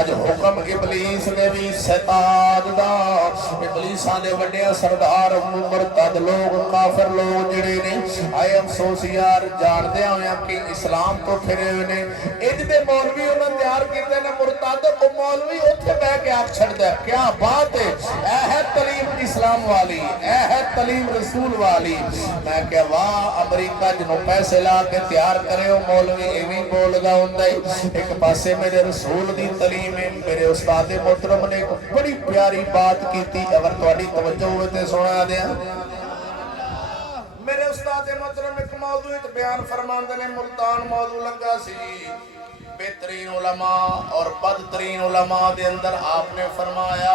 अज हुक्म इबलीस दे भी शैतान दा, इबलीसां दे वड्डे सरदार मुरतद लोग काफिर लोग जिहड़े ने, आए अफसोस यार जानदे होया कि इस्लाम तो फिरे हुए ने। इंज दे मौलवी उन्हां तैयार कीते ने मुरतद, ओ मौलवी उत्थे बैठ के आख छड़दा क्या बात है, ऐ है तलीम इस्लाम वाली, ऐ है तलीम रसूल वाली। मैं क्या वाह अमरीका जिन्हों पैसे ला के तैयार करे हो मौलवी इवें बोलदा हुंदा है। एक पासे मेरे रसूल दी तलीम है, मेरे उस्ताद मोहतरम ने एक बड़ी प्यारी बात की, अगर तुहाडी तवज्जो होवे ते सुना दियां। मेरे उस्ताद मोहतरम एक मौजू बयान फरमाते ने, मुल्तान मौजू लगा सी बेहतरीन उलमा और बदतरीन उलमा के अंदर आपने फरमाया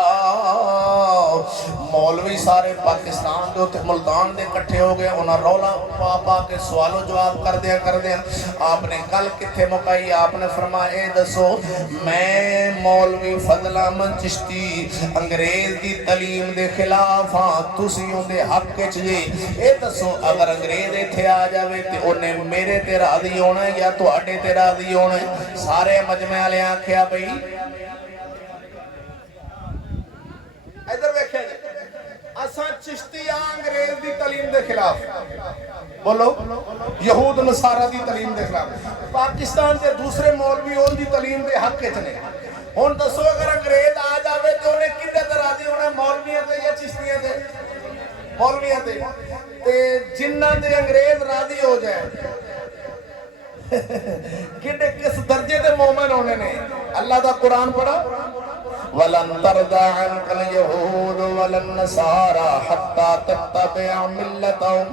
मौलवी सारे पाकिस्तान के उत्ते मुल्तान के इकट्ठे हो गए, उन्हें रौला पा पा के सवालों जवाब कर दिया आपने गल कित्थे मुकाई। आपने फरमाया दसो मैं मौलवी फजल अहमद चिश्ती अंग्रेज की तलीम के खिलाफ हाँ, तुसीं उहदे हक च जे। ये दसो अगर अंग्रेज इत्थे आ जाए तो उन्हें मेरे ते राजी होना या तुहाडे ते राजी होना? सारे मजमे वाले आख्या भाई इधर वेख्या असा चिश्तिया अंग्रेज की तलीम के खिलाफ, बोलो यहूद नसारा की तलीम के खिलाफ, पाकिस्तान के दूसरे मौलवी उनकी तलीम के हक च ने। हुण दसो अगर अंग्रेज आ जाए तो उन्हें किधर ते राजी होना, मौलवियां ते या चिश्तियां ते? मौलवियां ते जिन्हां दे अंग्रेज राजी हो जाए किडे किस दर्जे दे मोमिन होने ने। अल्लाह दा कुरान पढ़ा, वलन तरदा अनकल यहूद वलन नसारा हत्ता तत्तबिअ मिल्लतहुम।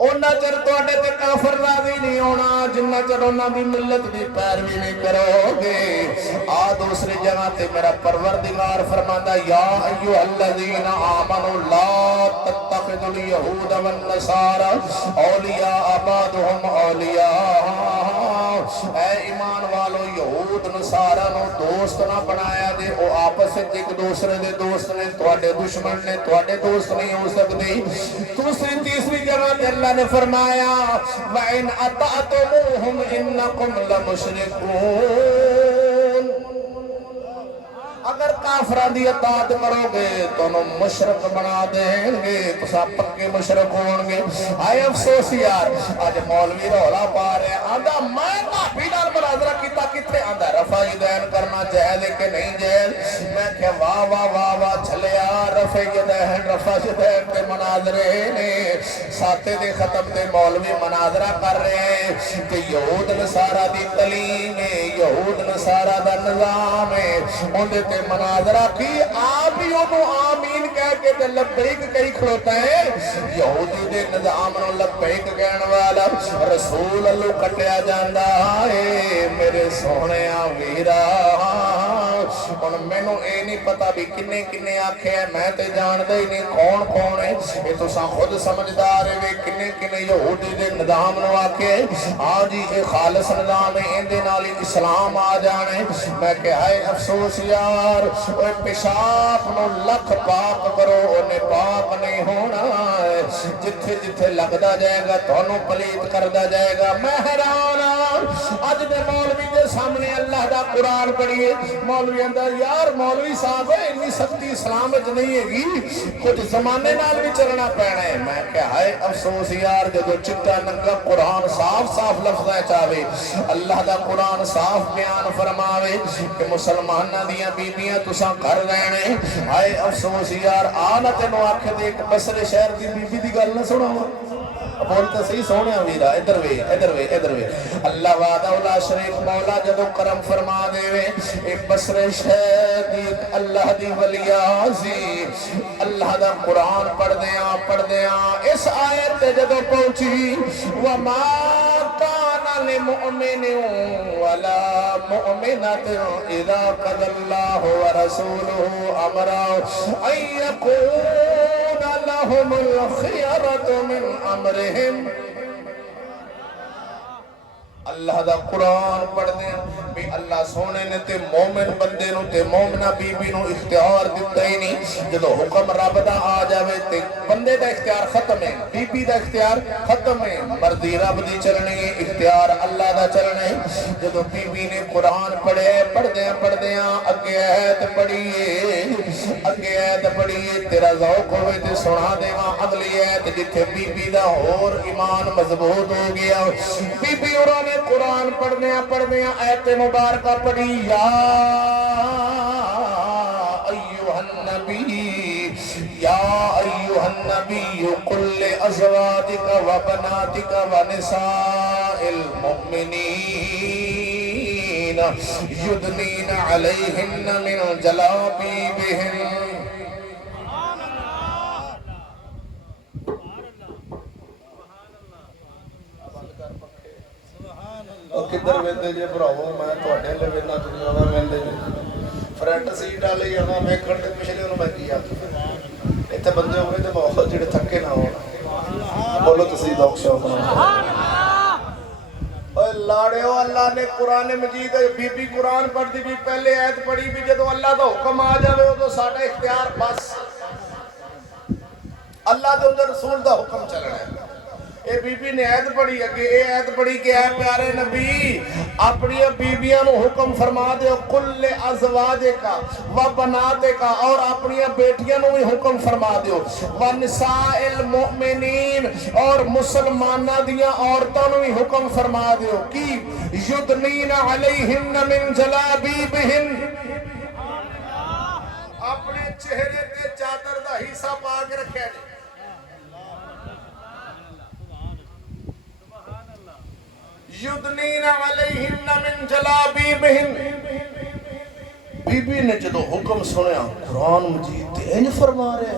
उन्ना चर तुहाडे ते काफिर राजी नहीं होना जिन्ना चर उन्हां दी मिल्लत दी पैरवी नहीं करोगे। आ दूसरी जगह ते मेरा परवरदिगार फरमांदा या अय्युहल्लज़ीना आमनू ला तत्तखिदुल यहूद वन नसारा औलिया अबादुहुम औलिया। ऐ ईमान वालो यहूद नसारा नु दोस्त ना बनाया जे, ओ आपस विच एक दूसरे दे दोस्त ने, तुहाडे दुश्मन ने, तुहाडे दोस्त नहीं हो सकदे। दूसरी तीसरी जगह ते अल्लाह ने फरमाया व इन अतातुमुहुम इन्नकुम लमुशरिकून। अगर काफिरां दी अतात करोगे तो मुशरक बना देंगे, तुसा पक्के मुशरक होणगे। आए अफसोस यार अज मौलवी रौला पा रहे आंदा मैं भाभी नाल मुनाजरा कीता, किथे आंदा रफा यदैन करना जायज है कि नहीं जायज। मैं क्या वाह वाह वाह वाह चलिया रफे यदैन रफा यदैन ते मुनाजरे ने, साथे दे खत्म ते मौलवी मुनाजरा कर रहे हैं कि यहूद नसारा दी तलीम है, यहूद नसारा दा निजाम है, उहदे ते मुनाजरा की आप ही उन्होंने आमीन कह के ते लब्बैक कही खड़ोता है। यहूदी दे निजाम नु लब्बैक कहने वाला रसूल अल्लू कटिया जांदा है। मेरे सोहणिया वीरा हुण मैनू ये नहीं पता भी किन्ने किन्ने आखे है, मैं ते जानदा ही नहीं कौन कौन है, ये तुसां खुद समझदार है वे किन्ने किन्ने यहूदी दे निजाम नु आखे हाँ जी ये खालिस निजाम है, इहदे नाल ही इस्लाम आ जाने। मैं कहा है अफसोस यार ओए पेशाब नु लख पाक करो उन्हें पाक नहीं होना। जिथे जिथे लगदा जाएगा तुहानू पलीत करदा जाएगा। मैं हैरान अज दे मौलवी दे सामने अल्लाह दा कुरान पढ़िए, मौलवी अंदर यार मौलवी साहब इन्नी सख्ती इस्लाम च नहीं हैगी, कुछ जमाने नाल भी चलना पैना है। मैं क्या है अफसोस यार जदों चिट्टा नंगा कुरान साफ साफ लफ्ज़ां च आवे, अल्लाह दा कुरान साफ बयान फरमावे कि मुसलमानां दियां बीबियां तुसां घर रहने। हाय अफसोस यार आ ना तेनों आखे दे एक बसरे शहर दी बीबी दी गल ना सुनावा। بولتے صحیح سونے ویرا ادھر وے ادھر وے ادھر وے اللہ وعدہ لا شریک مولا جدو کرم فرما دے وے اے بسر شہید اللہ دی ولیازی اللہ دا قرآن پڑھ دیاں اس آیت تے جدو پہنچی وما کان لمؤمن ولا مؤمنۃ اذا قضى اللہ ورسولہ امرا ان یکون لهم الخيرة من امرهم اللہ دا قرآن پڑھ دیں بھی اللہ سونے نے تے مومن بندے نو تے مومنہ بی بی نو اختیار دیتا ہی نہیں جدو حکم رب دا آ جاوے تے بندے دا اختیار ختم ہے بی بی دا اختیار ختم ہے مردی رب دی چلنے اختیار اللہ دا چلنے جدو بی بی نے قرآن پڑھ دیاں اگے آیت پڑھیے تیرا ذوق ہوئے تے سنا دے وہاں اگلی آیت جتھے بی بی دا اور ایمان مضبوط ہو گیا بی بی اور نے قرآن پڑھ دیا آیت مبارکہ پڑھی یا ایوہ النبی قل لأزواجک و بناتک و نساء المؤمنین یدنین علیہن من جلابیبہن کدھر ویندے جے بھراو میں تواڈے لے وینا دنیا میں ویندے جے فرنٹ سیٹ والے جانا میں کھڑ تے پچھلے نوں میں کیا ایتھے بندے ہوئے تے بہت جڑے تھکے نہ ہون بولو تسی ذوق شوق نال سبحان اللہ اوے لاڑیو اللہ نے قرآن مجید بی بی قرآن پڑھ دی بھی پہلے آیت پڑھی بھی جدوں اللہ دا حکم آ جاوے او ساڈا اختیار بس اللہ دے اندر رسول دا حکم چلنا ہے اے بی بی نے آیت پڑھی اگے اے آیت پڑھی کہ اے پیارے نبی اپنی بیبیاں نو حکم فرما دے قل لازواجک و بناتک اور اپنی بیٹیاں نو بھی حکم فرما دیو و نساء المؤمنین اور مسلماناں دیاں عورتاں نو بھی حکم فرما دیو کی یدنین علیہن من جلابیبہن اپنے چہرے تے چادر دا حصہ پا کے رکھے جی یدنین علیہن من جلابیبہن بی بی نے جدو حکم سنیا قرآن مجید تے انج فرما رہے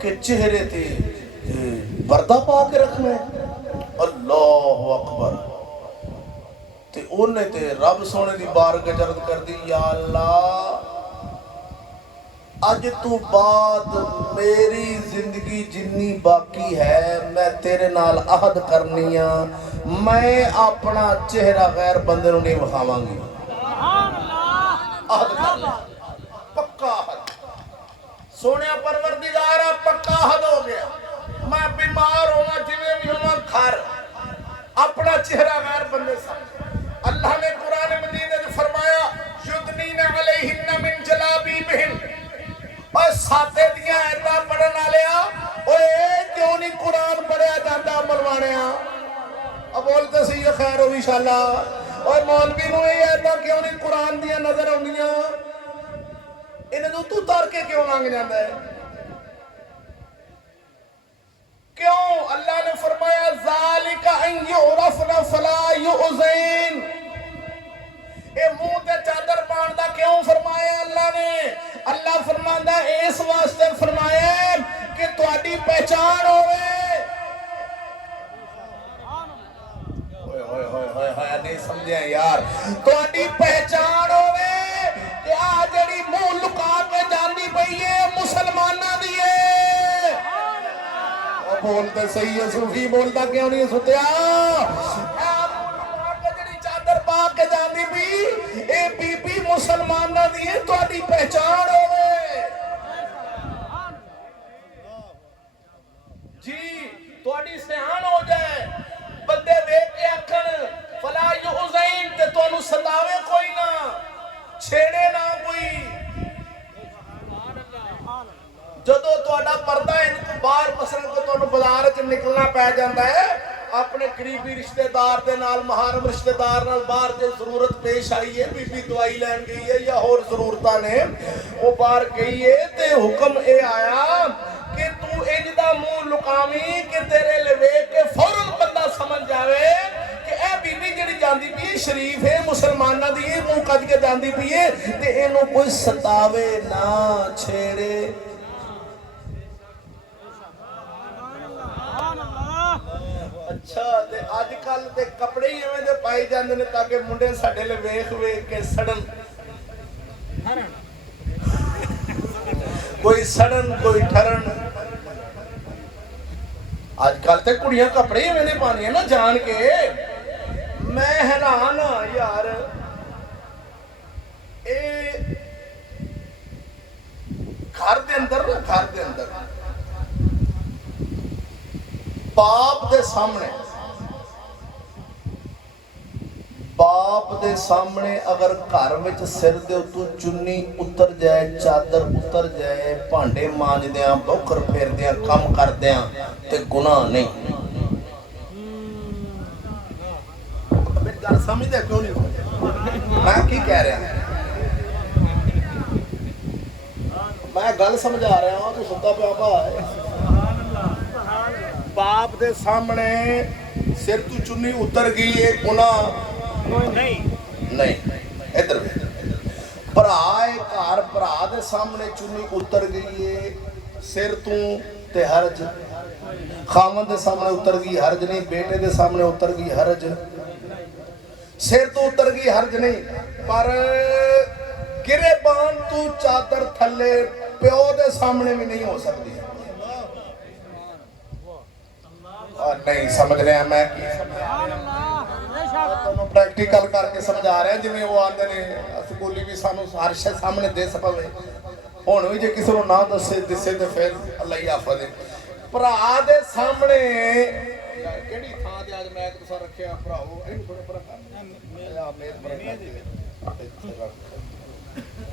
کہ چہرے تے پردہ پا کے رکھنا ہے اللہ اکبر تے انہیں تے رب سونے دی بارگاہ عرض کر دی یا اللہ اج تو بعد میری زندگی جنی باقی ہے میں تیرے نال عہد کرنیاں میں اپنا چہرہ غیر بندے نوں نہیں وکھاواں گی عہد کر لیا پکا عہد سونے پروردگارا پکا عہد ہو گیا میں بیمار ہونا جویں بھی ہونا گھر اپنا چہرہ غیر بندے سامنے اللہ نے قرآن مجید میں فرمایا یدنین علیہن من جلابیبہن اور ساتے دیاں ایتا پڑھنا لیا اوے کیوں نہیں قرآن پڑھیا جاندہ ملوانیاں اب بولتے سے یہ خیر ہو انشاءاللہ اور مولوی نو یہ ایتا کیوں نہیں قرآن دیا نظر ہونگیاں انہیں تو تار کے کیوں لانگ جاندہ ہے کیوں اللہ نے فرمایا ذالک ان یعرفن فلا یعزین اے منہ تے چادر باندھا کیوں فرمایا اللہ نے اللہ فرماندہ اس واسطے فرمایا کہ تہاڈی پہچان ہوئے ہوئے نہیں سمجھے یار تہاڈی پہچان ہوئے کہ آ جڑی منہ لکا کے جاندی پئی ہے مسلماناں دی ہے بولتے صحیح ہے صوفی بولتا کیوں نہیں ستیا کے جاندی بھی اے بی بی مسلمانہ دیئے تو آدھی پہچان ہوئے جی تو آدھی سہان ہو جائے بندے ویک کے اکھن فلا یعزین تے تو انہوں ستاوے کوئی نہ چھیڑے نہ کوئی جدو تو آدھا پردہ ان کو بار مثلا کو تو انہوں بازار چ نکلنا پہ جاندہ ہے اپنے قریبی رشتہ دار دے نال محرم رشتہ دار نال باہر جے ضرورت پیش آئی ہے بی بی دوائی لین گئی ہے یا اور ضرورتاں نے وہ باہر گئی ہے تے حکم اے آیا کہ تو انج دا منہ لکاویں کہ تیرے لے ویکھ کے فوراً शरीफ है मुसलमाना दी ये मुंह कज के जाती पई है ते इहनूं कोई सतावे ना छेड़े। अच्छा ते अजकल ते कपड़े ही इवें दे पाए जांदे ने ताकि मुंडे साडे ले वेख वेख के सड़न, कोई सड़न कोई ठरन। अजकल ते कुड़ियां कपड़े ही इवें दे पांदियां ना जान के। मैं हैरान हाँ यार, ए घर दे अंदर ना, घर दे अंदर बाप दे सामने अगर घर विच सिर दे उत्तों चुन्नी उतर जाए, चादर उतर जाए, भांडे मांजदियां बौखर फेरदियां काम करदियां ते गुनाह नहीं। गल समझदे क्यों नहीं? मैं की कह रहा, मैं गल समझा रहा हूं, तू सुता पिया भाई। बाप दे सामने सिर तू चुन्नी उतर गई है गुनाह नहीं, नहीं। इधर भरा घर, भरा दे सामने चुन्नी उतर गई है सिर तू ते हरज, खामन दे सामने उतर गई हरज नहीं, बेटे दे सामने उतर गई हरज, सिर तो उतर गई हरज नहीं। पर गिरेबान तू चादर थले प्यो दे सामने भी नहीं हो सकती। और नहीं समझ रहा मैं प्रैक्टिकल करके समझा रहा, जिवें वो आंदे ने स्कूली भी सानू हर शे सामने दे पवे। हुण भी जे किसी को ना दसे दिसे ते फिर अल्लाह ही आफत है। भरा दे सामने केड़ी थां ते आज मैं तुसा रखिया भराओ, इहनूं थोड़ा भरा कर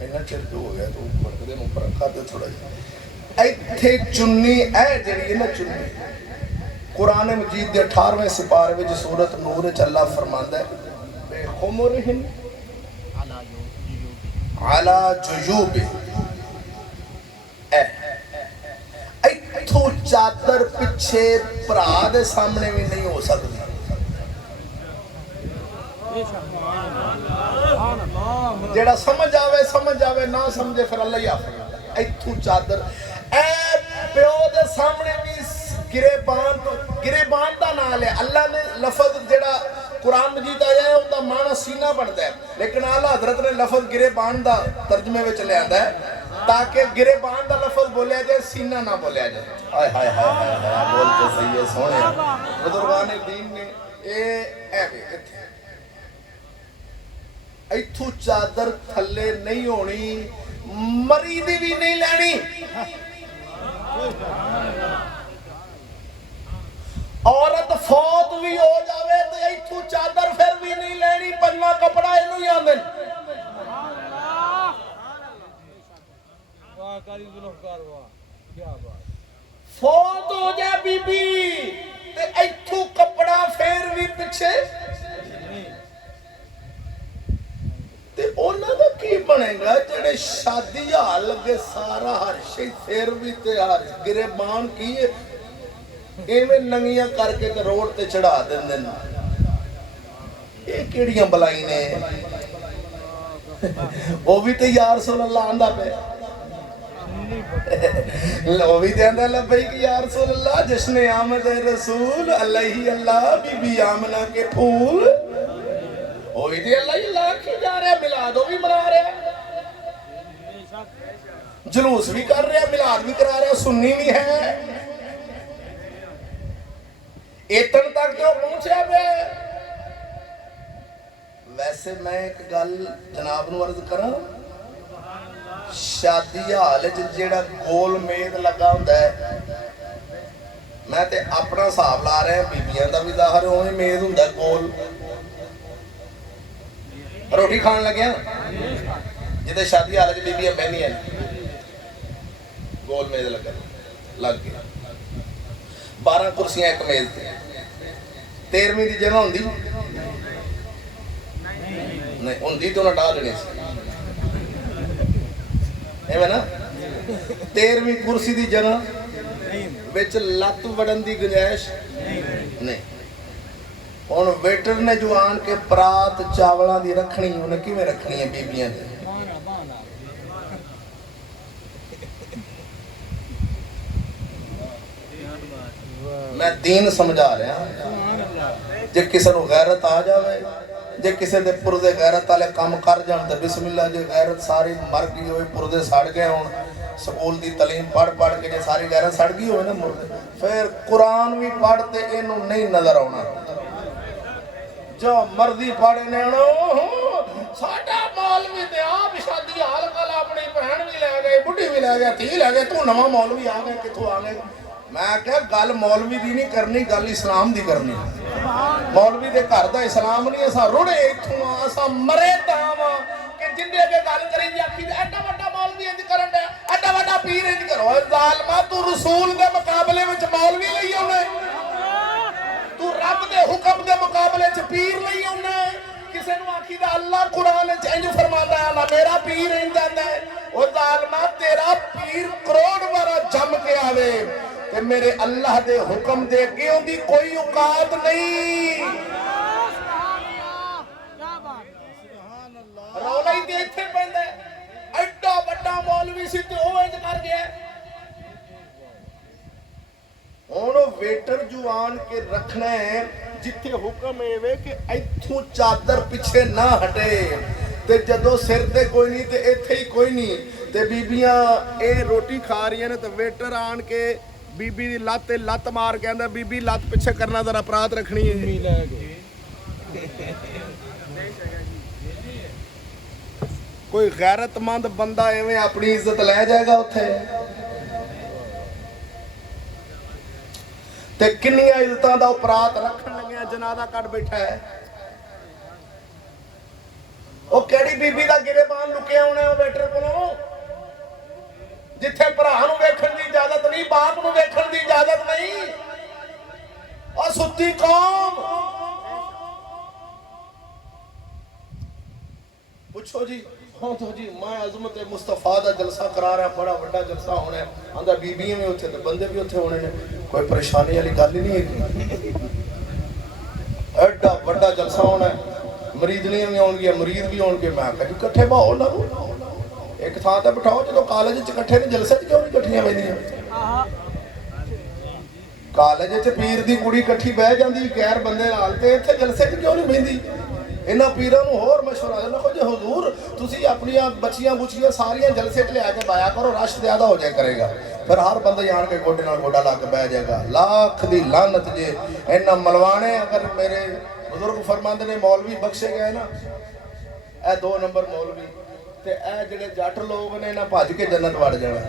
इन्ना चिर हो गया तू भड़कदे नूं भरा कर दे थोड़ा जिहा। इत्थे चुन्नी ऐ जेड़ी है ना चुन्नी, कुरान मजीद के 18वें सिपारे में सूरत नूर अल्लाह फरमांदा है बेखुमुरहिन अला जुयूब, इत्थों चादर पिछे भरा दे सामने भी नहीं हो सकती। जेड़ा समझ आवे ना समझे फिर अल्लाह ही आफे। इत्थों चादर ऐ प्यो दे सामने भी गिरेबान का नाम है। अल्लाह ने लफज जेड़ा कुरान मजीद आया है उसका माना सीना बनता है, लेकिन आला हजरत ने लफज गिरेबान का तर्जमे में लिया है ताकि गिरेबान का लफज बोलिया जाए, सीना ना बोलिया जाए। हाय हाय हाय हाय बोलते सही है सोने बुजुर्गान दीन ने इत्थों चादर थले नहीं होनी, मरी दी भी नहीं लैनी, औरत फौत भी हो जावे तो इत्थों चादर फिर भी नहीं लेनी, पंजवा कपड़ा इनू ही आंदे। फौत हो जाए बीबी ते इत्थों कपड़ा फिर भी पिछे ते उन्हां दा की बनेगा जेड़े शादी हाल लगे सारा हर शे फिर भी ते हर गिरेबान की इवें नंगियां करके ते रोड ते चढ़ा देंदे ने। ये केड़ियां बलाई ने? वो भी ते या रसूल अल्लाह आंदा पे, वो भी ते आंदा लब्बैक या रसूल अल्लाह, जश्न आमद रसूल अलैहि अल्लाह बीबी आमना के फूल, वो भी ते अल्लाह ही अल्लाह की जा रहा है, मिलाद भी मना रहा है, जुलूस भी कर रहा है, मिलाद भी करा रहा है, सुन्नी भी है। इतन तक जो पहुंचा वे। वैसे मैं एक गल जनाब नूं अर्ज करा, शादी हाल च जेड़ा गोल मेद लगा हुंदा है, मैं ते अपना हिसाब ला रहा, बीबियां दा भी ज़ाहिर उवें मेद हुंदा गोल। रोटी खान लगे जिते शादी हाल च बीबियां बहनियां गोल मेज लग गया, 12 कुर्सियां एक मेज ते, 13वीं की जगह होंगी नहीं होंगी तो उन्हें डाल लेनी एवं ना, 13वीं कुर्सी की जगह बिच लत्त वड़न की गुंजाइश नहीं। ਹੁਣ ਵੇਟਰ ਨੇ ਜੋ ਆਣ ਕੇ ਪਰਾਤ ਚਾਵਲਾਂ ਦੀ ਰੱਖਣੀ, ਉਹਨੇ ਕਿਵੇਂ ਰੱਖਣੀ ਹੈ ਬੀਬੀਆਂ ਨੇ? ਮੈਂ ਦੀਨ ਸਮਝਾ ਰਿਹਾ। ਜੇ ਕਿਸੇ ਨੂੰ ਗੈਰਤ ਆ ਜਾਵੇ, ਜੇ ਕਿਸੇ ਦੇ ਪੁਰਦੇ ਗੈਰਤ ਵਾਲੇ ਕੰਮ ਕਰ ਜਾਣ ਤਾਂ ਬਿਸਮਿल्लाह। ਜੇ ਗੈਰਤ ਸਾਰੀ ਮਰ ਗਈ ਹੋਵੇ, ਪੁਰਦੇ ਸੜ ਗਏ ਹੋਣ, ਸਕੂਲ ਦੀ ਤਾਲੀਮ ਪੜ੍ਹ ਕੇ ਜੇ ਸਾਰੀ ਗੈਰਤ ਸੜ ਗਈ ਹੋਵੇ ਨਾ ਮੁਰਦੇ, ਫਿਰ ਕੁਰਾਨ ਵੀ ਪੜ੍ਹ ਤੇ ਇਹਨੂੰ ਨਹੀਂ ਨਜ਼ਰ ਆਉਣਾ। ਜੋ ਮਰਜ਼ੀ ਪੜ੍ਹ ਨੇ ਸਾਡਾ ਮੌਲਵੀ ਤੇ ਆਪ ਸ਼ਾਦੀ ਹਾਲ ਕਲ ਆਪਣੀ ਭੈਣ ਵੀ ਲੈ ਗਏ, ਬੁੱਢੀ ਵੀ ਲੈ ਗਿਆ, ਧੀ ਲੈ ਗਏ, ਤੂੰ ਨਵਾਂ ਮੌਲਵੀ ਆ ਗਿਆ, ਕਿੱਥੋਂ ਆ ਗਿਆ? ਮੈਂ ਕਿਹਾ ਗੱਲ ਮੌਲਵੀ ਦੀ ਨਹੀਂ ਕਰਨੀ, ਗੱਲ ਇਸਲਾਮ ਦੀ ਕਰਨੀ। ਮੌਲਵੀ ਦੇ ਘਰ ਦਾ ਇਸਲਾਮ ਨਹੀਂ। ਅਸਾਂ ਰੁੜੇ ਇੱਥੋਂ ਆ, ਅਸਾਂ ਮਰੇ ਤਾਂ ਵਾ ਕਿ ਜਿੰਦੇ ਅੱਗੇ ਗੱਲ ਕਰੀ ਦੀ ਆਖੀ ਐਡਾ ਵੱਡਾ ਮੌਲਵੀ ਇੰਜ ਕਰਨ ਡਿਆ, ਐਡਾ ਵੱਡਾ ਪੀਰ ਇੰਜ ਕਰੋ। ਜ਼ਾਲਮਾ, ਤੂੰ ਰਸੂਲ ਦੇ ਮੁਕਾਬਲੇ ਵਿੱਚ ਮੌਲਵੀ ਲਈ ਆਉਣਾ, ਤੂੰ ਰੱਬ ਦੇ ਹੁਕਮ ਦੇ ਮੁਕਾਬਲੇ 'ਚ ਪੀਰ ਲਈ ਆਉਣਾ। ਕਿਸੇ ਨੂੰ ਆਖੀ ਦਾ ਅੱਲਾਹ ਕੁਰਾਨ ਵਿੱਚ ਇੰਜ ਫਰਮਾਉਂਦਾ ਹੈ ਨਾ ਮੇਰਾ ਪੀਰ ਇੰਜ ਜਾਂਦਾ ਹੈ। ਉਹ ਜ਼ਾਲਮਾ, ਤੇਰਾ ਪੀਰ ਕਰੋੜ ਵਾਰਾ ਜੰਮ ਕੇ ਆਵੇ ਤੇ ਮੇਰੇ ਅੱਲਾਹ ਦੇ ਹੁਕਮ ਦੇ ਅੱਗੇ ਉਹਦੀ ਕੋਈ ਔਕਾਤ ਨਹੀਂ। ਰੌਲਾ ਹੀ ਤੇ ਇੱਥੇ ਪੈਂਦਾ, ਐਡਾ ਵੱਡਾ ਮੌਲਵੀ ਸੀ ਤੇ ਉਹ ਇੰਜ ਕਰ ਗਿਆ। ਹੁਣ ਉਹ ਵੇਟਰ ਜੋ ਆਣ ਕੇ ਰੱਖਣਾ ਹੈ, ਜਿੱਥੇ ਹੁਕਮ ਇਹ ਕਿ ਇੱਥੋਂ ਚਾਦਰ ਪਿੱਛੇ ਨਾ ਹਟੇ, ਤੇ ਜਦੋਂ ਸਿਰ ਤੇ ਕੋਈ ਨਹੀਂ ਤੇ ਇੱਥੇ ਹੀ ਕੋਈ ਨਹੀਂ, ਤੇ ਬੀਬੀਆਂ ਇਹ ਰੋਟੀ ਖਾ ਰਹੀਆਂ ਨੇ ਤੇ ਵੇਟਰ ਆਣ ਕੇ ਬੀਬੀ ਦੀ ਲੱਤ ਤੇ ਲੱਤ ਮਾਰ ਕੇ ਆਂਦਾ, ਬੀਬੀ ਲੱਤ ਪਿੱਛੇ ਕਰਨਾ, ਜ਼ਰਾ ਪਰਾਤ ਰੱਖਣੀ ਹੈ। ਕੋਈ ਗੈਰਤਮੰਦ ਬੰਦਾ ਐਵੇਂ ਆਪਣੀ ਇੱਜ਼ਤ ਲੈ ਜਾਏਗਾ ਉੱਥੇ? ਤੇ ਕਿੰਨੀਆਂ ਇੱਜ਼ਤਾਂ ਦਾ ਉਪਰਾਤ ਰੱਖਣ ਲੱਗਿਆ ਜਨਾਜ਼ਾ ਕੱਢ ਬੈਠਾ ਹੈ। ਉਹ ਕਿਹੜੀ ਬੀਬੀ ਦਾ ਗਿਰੇਬਾਨ ਲੁਕਿਆ ਹੋਣਾ ਉਹ ਵੇਟਰ ਕੋਲੋਂ, ਜਿੱਥੇ ਭਰਾ ਨੂੰ ਵੇਖਣ ਦੀ ਇਜਾਜ਼ਤ ਨਹੀਂ, ਬਾਪ ਨੂੰ ਵੇਖਣ ਦੀ ਇਜਾਜ਼ਤ ਨਹੀਂ। ਉਹ ਸੁੱਤੀ ਕੌਮ। ਪੁੱਛੋ ਜੀ, ਹਾਂ तो जी मैं अजमत मुस्तफा का जलसा करा रहा, बड़ा बड़ा जलसा होना है, आंदा बीबियां भी उत्थे ते बंदे भी उत्थे होने ने, कोई परेशानी वाली गल ही नहीं है। एडा बड़ा जलसा होना है, मरीदनियां भी आउणगियां, मुरीद भी आउणगे। मैं कहा जी इकट्ठे बाहो ना, एक थां ते बिठाओ। जो कॉलेज च इकट्ठे ने, जलसे च क्यों नहीं इकट्ठियां बैठदियां? कॉलेज च पीर दी कुड़ी इकट्ठी बह जांदी गैर बंदे नाल, ते इत्थे जलसे च क्यों नहीं बहिंदी? इन्हां पीरां नूं होर मशवरा देना, को जे हुजूर तुसीं अपनियां बच्चियां बुच्चियां सारियां जलसे च लिया के बाया करो, रश ज्यादा हो जाया करेगा, फिर हर बंदा आण के गोडे नाल गोडा ला के बह जाएगा। लाख दी लानत जे इन्हां मलवाने। अगर मेरे बुजुर्ग फरमांदे ने मौलवी बख्शे गए ना, ए 2 नंबर मौलवी ते ए जिहड़े जट लोग ने इन्हां भज के जन्नत वड़ जाना।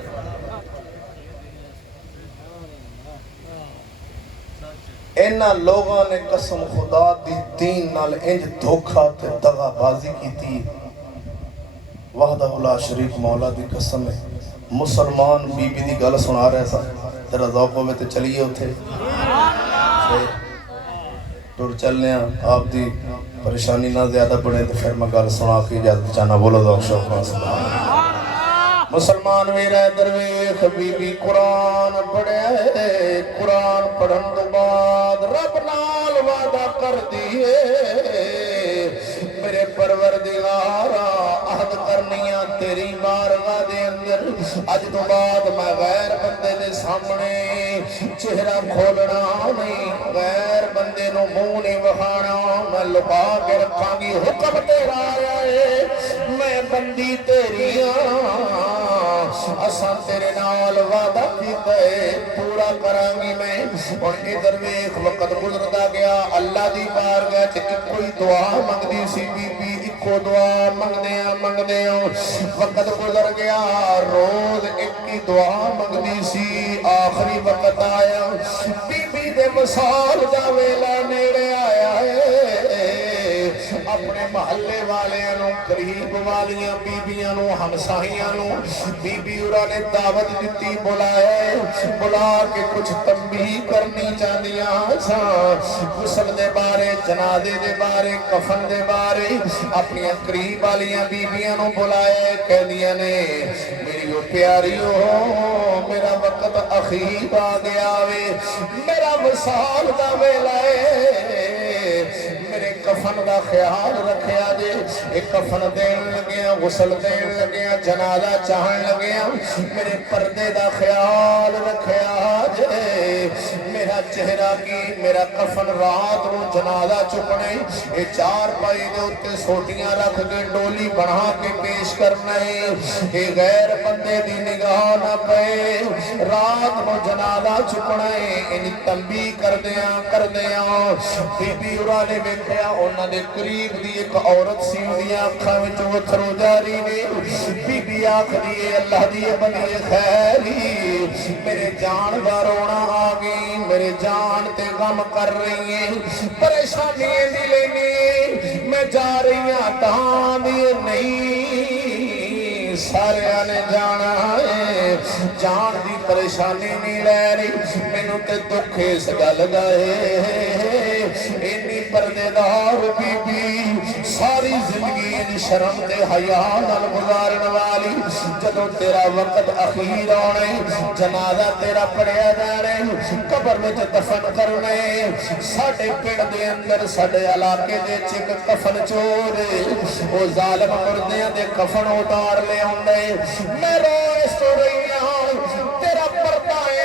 इन्हां लोगों ने कसम खुदा दी दीन नाल इंज धोखा ते दगाबाजी की। वहदहु ला शरीक मौला दी कसम है। मुसलमान बीबी दी गल सुना रहा सा, तेरा ज़ौक़ होवे ते चलिए उत्थे टुर चलने। आप दी परेशानी ना ज्यादा बने तो फिर मैं गल सुना के इजाजत चाहना। बोलो ज़ौक़ शौक़ सुभान। मुसलमान मेरा दरवेश बीबी कुरान पढ़े, कुरान पढ़न तो बाद रब नाल वादा कर दिए, मेरे परवरदिगारा अहद करनिया तेरी बारगाह दे अंदर, अज तो बाद मैं गैर बंदे दे सामने चेहरा खोलना नहीं, गैर बंदे नु मुंह नहीं वखाना, मैं लुका के रखांगी। हुक्म तेरा आया है, मैं बंदी तेरी असां तेरे नाल वादा कीता है, पूरा करांगी मैं। और इधर वेख वक्त गुजरदा गया, अल्लाह दी बारगाह च इक्को ही दुआ मंगदी सी बीबी, इक्को दुआ मंगदे वक्त गुजर गया। रोज एक ही दुआ मंगदी सी। आखिरी वक्त आया, बीबी दे वसाल दा वेला नेड़े आया है। अपने महल्ले वालियां, करीब वालियां बीबियां, हमसाहियां बीबी उरा ने दावत दी, बुलाया, बुला के कुछ तंबीह करनी चाहदियां सा। गुस्ल दे बारे, जनाजे दे बारे, कफन दे बारे अपनी करीब वालियां बीबियां बुलाया। कहदियां ने मेरी प्यारियो, मेरा वक्त अखीर आ गया वे, मेरा वसाल दा वेला है, कफन का ख्याल रखिया जे, एक कफन देन लगे, गुसल देन लगे, जनाजा चाहन लगे, मेरे पर्दे का ख्याल रखिया जे। मेरा चेहरा की मेरा कफन रात को जनाजा चुकना, ये चार पाई के उत्ते सोटियां रख के डोली बना के पेश करना, ये गैर बंदे की निगाह न पे, रात को जनाजा चुकना इन तंबी करदिया बीबी उरा ने वेख्या उन्हां दे करीब दी एक औरत सी उहदियां अखां विचों अथरू जारी ने। बीबी आखदी है अल्लाह दी बंदी खैरी, मेरे जान दा रोना आ गई, मेरे जान ते गम कर रही है, परेशानी दी लेनी, मैं जा रही हां तां दी नहीं, सारिया ने जाना है, जान दी परेशानी नहीं लै रही, मैनू ते दुख इस गल दा है। इन्नी पर्देदार बीबी सारी जिंदगी शर्म ते हया नाल गुजारन वाली, जदों तेरा वक्त अखीर आने, जनाजा तेरा पढ़िया जाने, कबर विच दफन करने, साडे पिंड दे अंदर साडे इलाके दे एक कफन चोर ओ जालिम मुर्दियां दे कफन उतार ले आंदे, मैं रोए सो रही हां, तेरा पर्दा है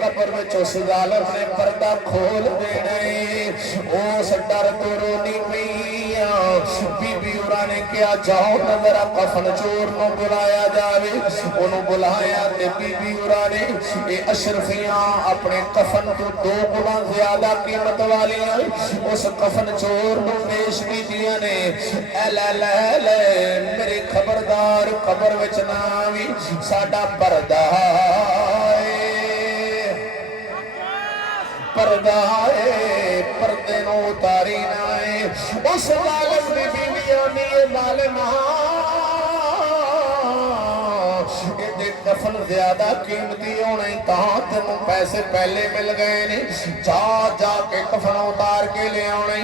कबर विच उस जालिम ने पर्दा खोल देना, उस डर तो रोनी पई। बीबी उरा ने कहा जाओ ना जरा कफन चोर को बुलाया जावे, उन्होंने बुलाया ते बीबी उरा ने ये अशरफियां अपने कफन तो 2 गुना ज्यादा कीमत वालियां उस कफन चोर को पेश कीतियां ने। ले मेरे खबरदार कबर विच ना आवी, साडा पर्दा पर्दा है, पर्दे नो उतारी ना है। उस जालिम दी बीवी आनी है जालिमा, कफन ज्यादा कीमती होने तां तेनों पैसे पहले मिल गए ने, जा जाके कफन उतार के ले आने।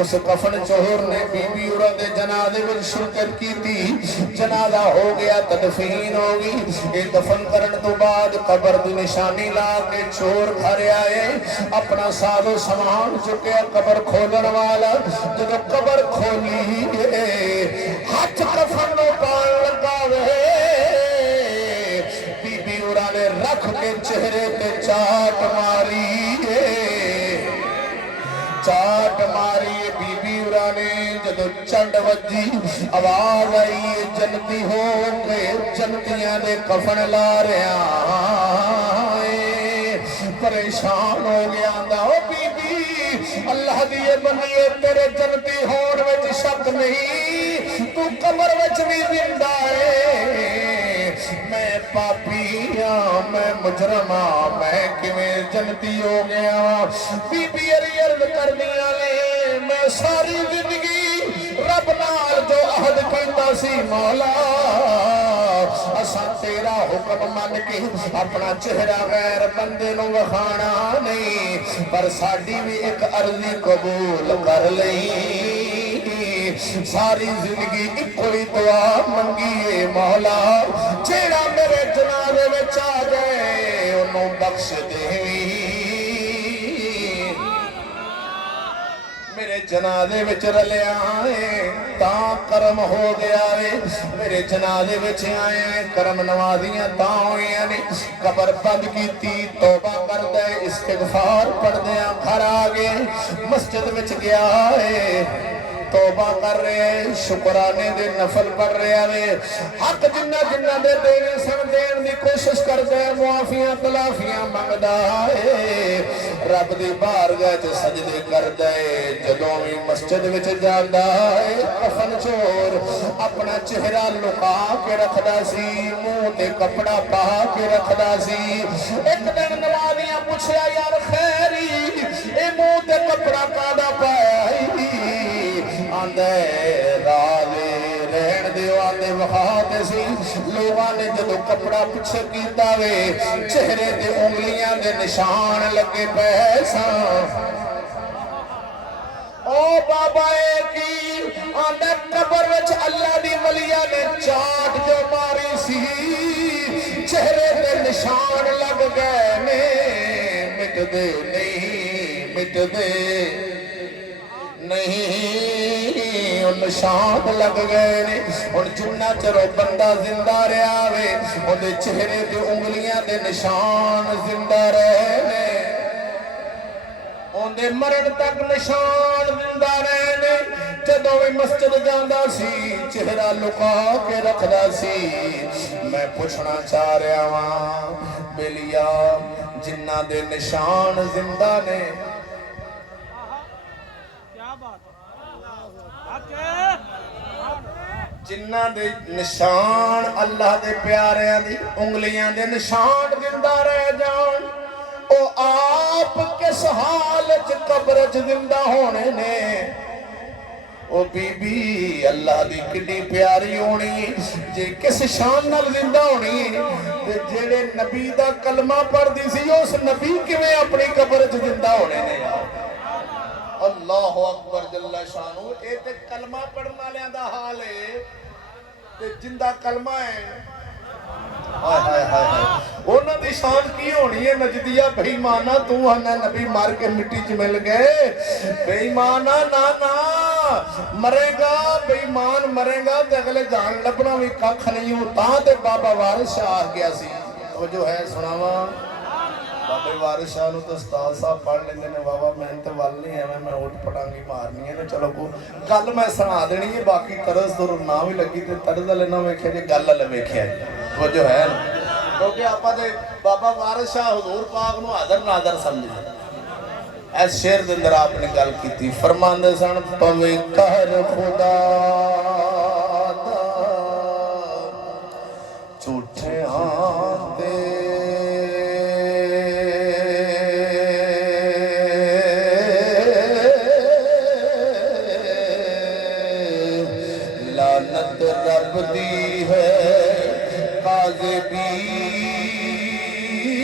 उस कफन चोर ने बीबी उरा दे जनाजे में शिरकत की थी, जनाजा हो गया, तदफीन हो गई। ये दफन करने तो बाद कबर की निशानी ला के चोर घर आए, अपना साजो सामान चुके कबर खोलन वाला, जब कबर खोली हाथ कफन पान लगा वे, ने रख के चेहरे पे चाट मारी, चाट मारी बीबी उरा ने। जदों चंड वजी आवाज आई जनती हो के जनतियां दे कफन ला रहा, परेशान हो गया ओ बीबी अल्लाह दी बंदी तेरे जनती होने विच शक नहीं, तू कबर विच भी जिंदा है, मैं पापी हाँ, मैं मुजरमा, मैं किवें जनती हो गया। बीबी अर्ज कर दिया ने मैं सारी जिंदगी रब नाल जो अहद कीता सी मौला, असा तेरा हुक्म मन के अपना चेहरा गैर बंदे नूं विखाना नहीं, पर साडी भी एक अर्जी कबूल कर लई। सारी जिंदगी इको ही दुआ मंगी है मौला, जेड़ा मेरे जनाजे विच आ जाए उन्हों बख्श देवी, मेरे जनाजे विच रलिया है तां करम हो गया वे, मेरे जनाजे विच आए करम नवाजियां तां होईयां ने। कबर बंद कीती, तौबा करदे इस्तिगफार पढ़दे घर आ गए, मस्जिद विच गया है, तौबा कर रहे, शुकराने दे नफल पढ़ रहा वे, हक जिन्ना जिन्ना दे देने सन देने की कोशिश करते हैं, मुआफियां तलाफियां मंगदा है, रब दी बारगाह च सजदे करदा है। जदों भी मस्जिद विच जांदा है कफन चोर अपना चेहरा लुका के रखदा सी, मुंह ते कपड़ा पा के रखदा सी। एक दिन नवाजियां पूछया यार खैरी ए मुंह ते कपड़ा कादा पाया है, आंदे राजे रहन दिओ, आंदे वखाते सी। लोगों ने जदों कपड़ा पिछे कीता वे चेहरे ते उंगलियां दे निशान लगे पे सन। ओ बाबा की आंदे कबर विच अल्लाह दी वलिया ने चाट जो मारी सी, चेहरे ते निशान लग गए ने, मिटदे नहीं मिटदे। نہیں ان نشان لگ گئے نے اور جنہ چرو بندہ زندہ رہا وے ان دے چہرے دے انگلیاں دے نشان زندہ رہے نے ان دے مرن تک نشان زندہ رہے نے جدوں بھی مسجد جاندا سی چہرہ لکا کے رکھدا سی میں پوچھنا چاہ رہا ہاں بلیا جنہ دے نشان زندہ نے جنہ دے نشان اللہ دے پیاریاں دی انگلیاں دے نشان زندہ رہ جان او آپ کس حالت قبر زندہ ہونے نے او بی بی اللہ دی کڈی پیاری ہونی جے کس شان نال زندہ ہونی تے جڑے نبی دا کلمہ پڑھ دی سی اس نبی کیویں اپنی قبر وچ زندہ ہونے نے اللہ اکبر جل شانو اے تے کلمہ پڑھن والیاں دا حال ہے تے جندہ کلمہ ہے ہائے ہائے ہائے انہاں دی شان کی ہونی ہے نجدیہ بے ایمانہ تو ہمیں نبی مار کے مٹی چ مل گئے بے ایمانہ نا مرے گا بے ایمان مرے گا تے اگلے جان لبنا بھی ککھ نہیں ہوں تاں تے بابا وارث شاہ آ گیا سی وہ جو ہے سناواں بابے وارث شاہ نو تو استاد صاحب پڑھ لیندے نے بابا میں تے ول نہیں ہے میں اوٹ پڑھانگی مارنی ہے چلو کو گل میں سنا دینی ہے باقی طرز تو نہ بھی لگی تے طرز والے نہ ویکھیا جی گل والے ویکھیا وہ جو ہے کیونکہ آپا دے بابا وارث شاہ حضور پاک نو حاضر ناظر سمجھے اس شعر دے اندر آپ نے گل کیتی فرماندے سن پوے قہر خدا دا جھوٹے آندے لعنت رب دی ہے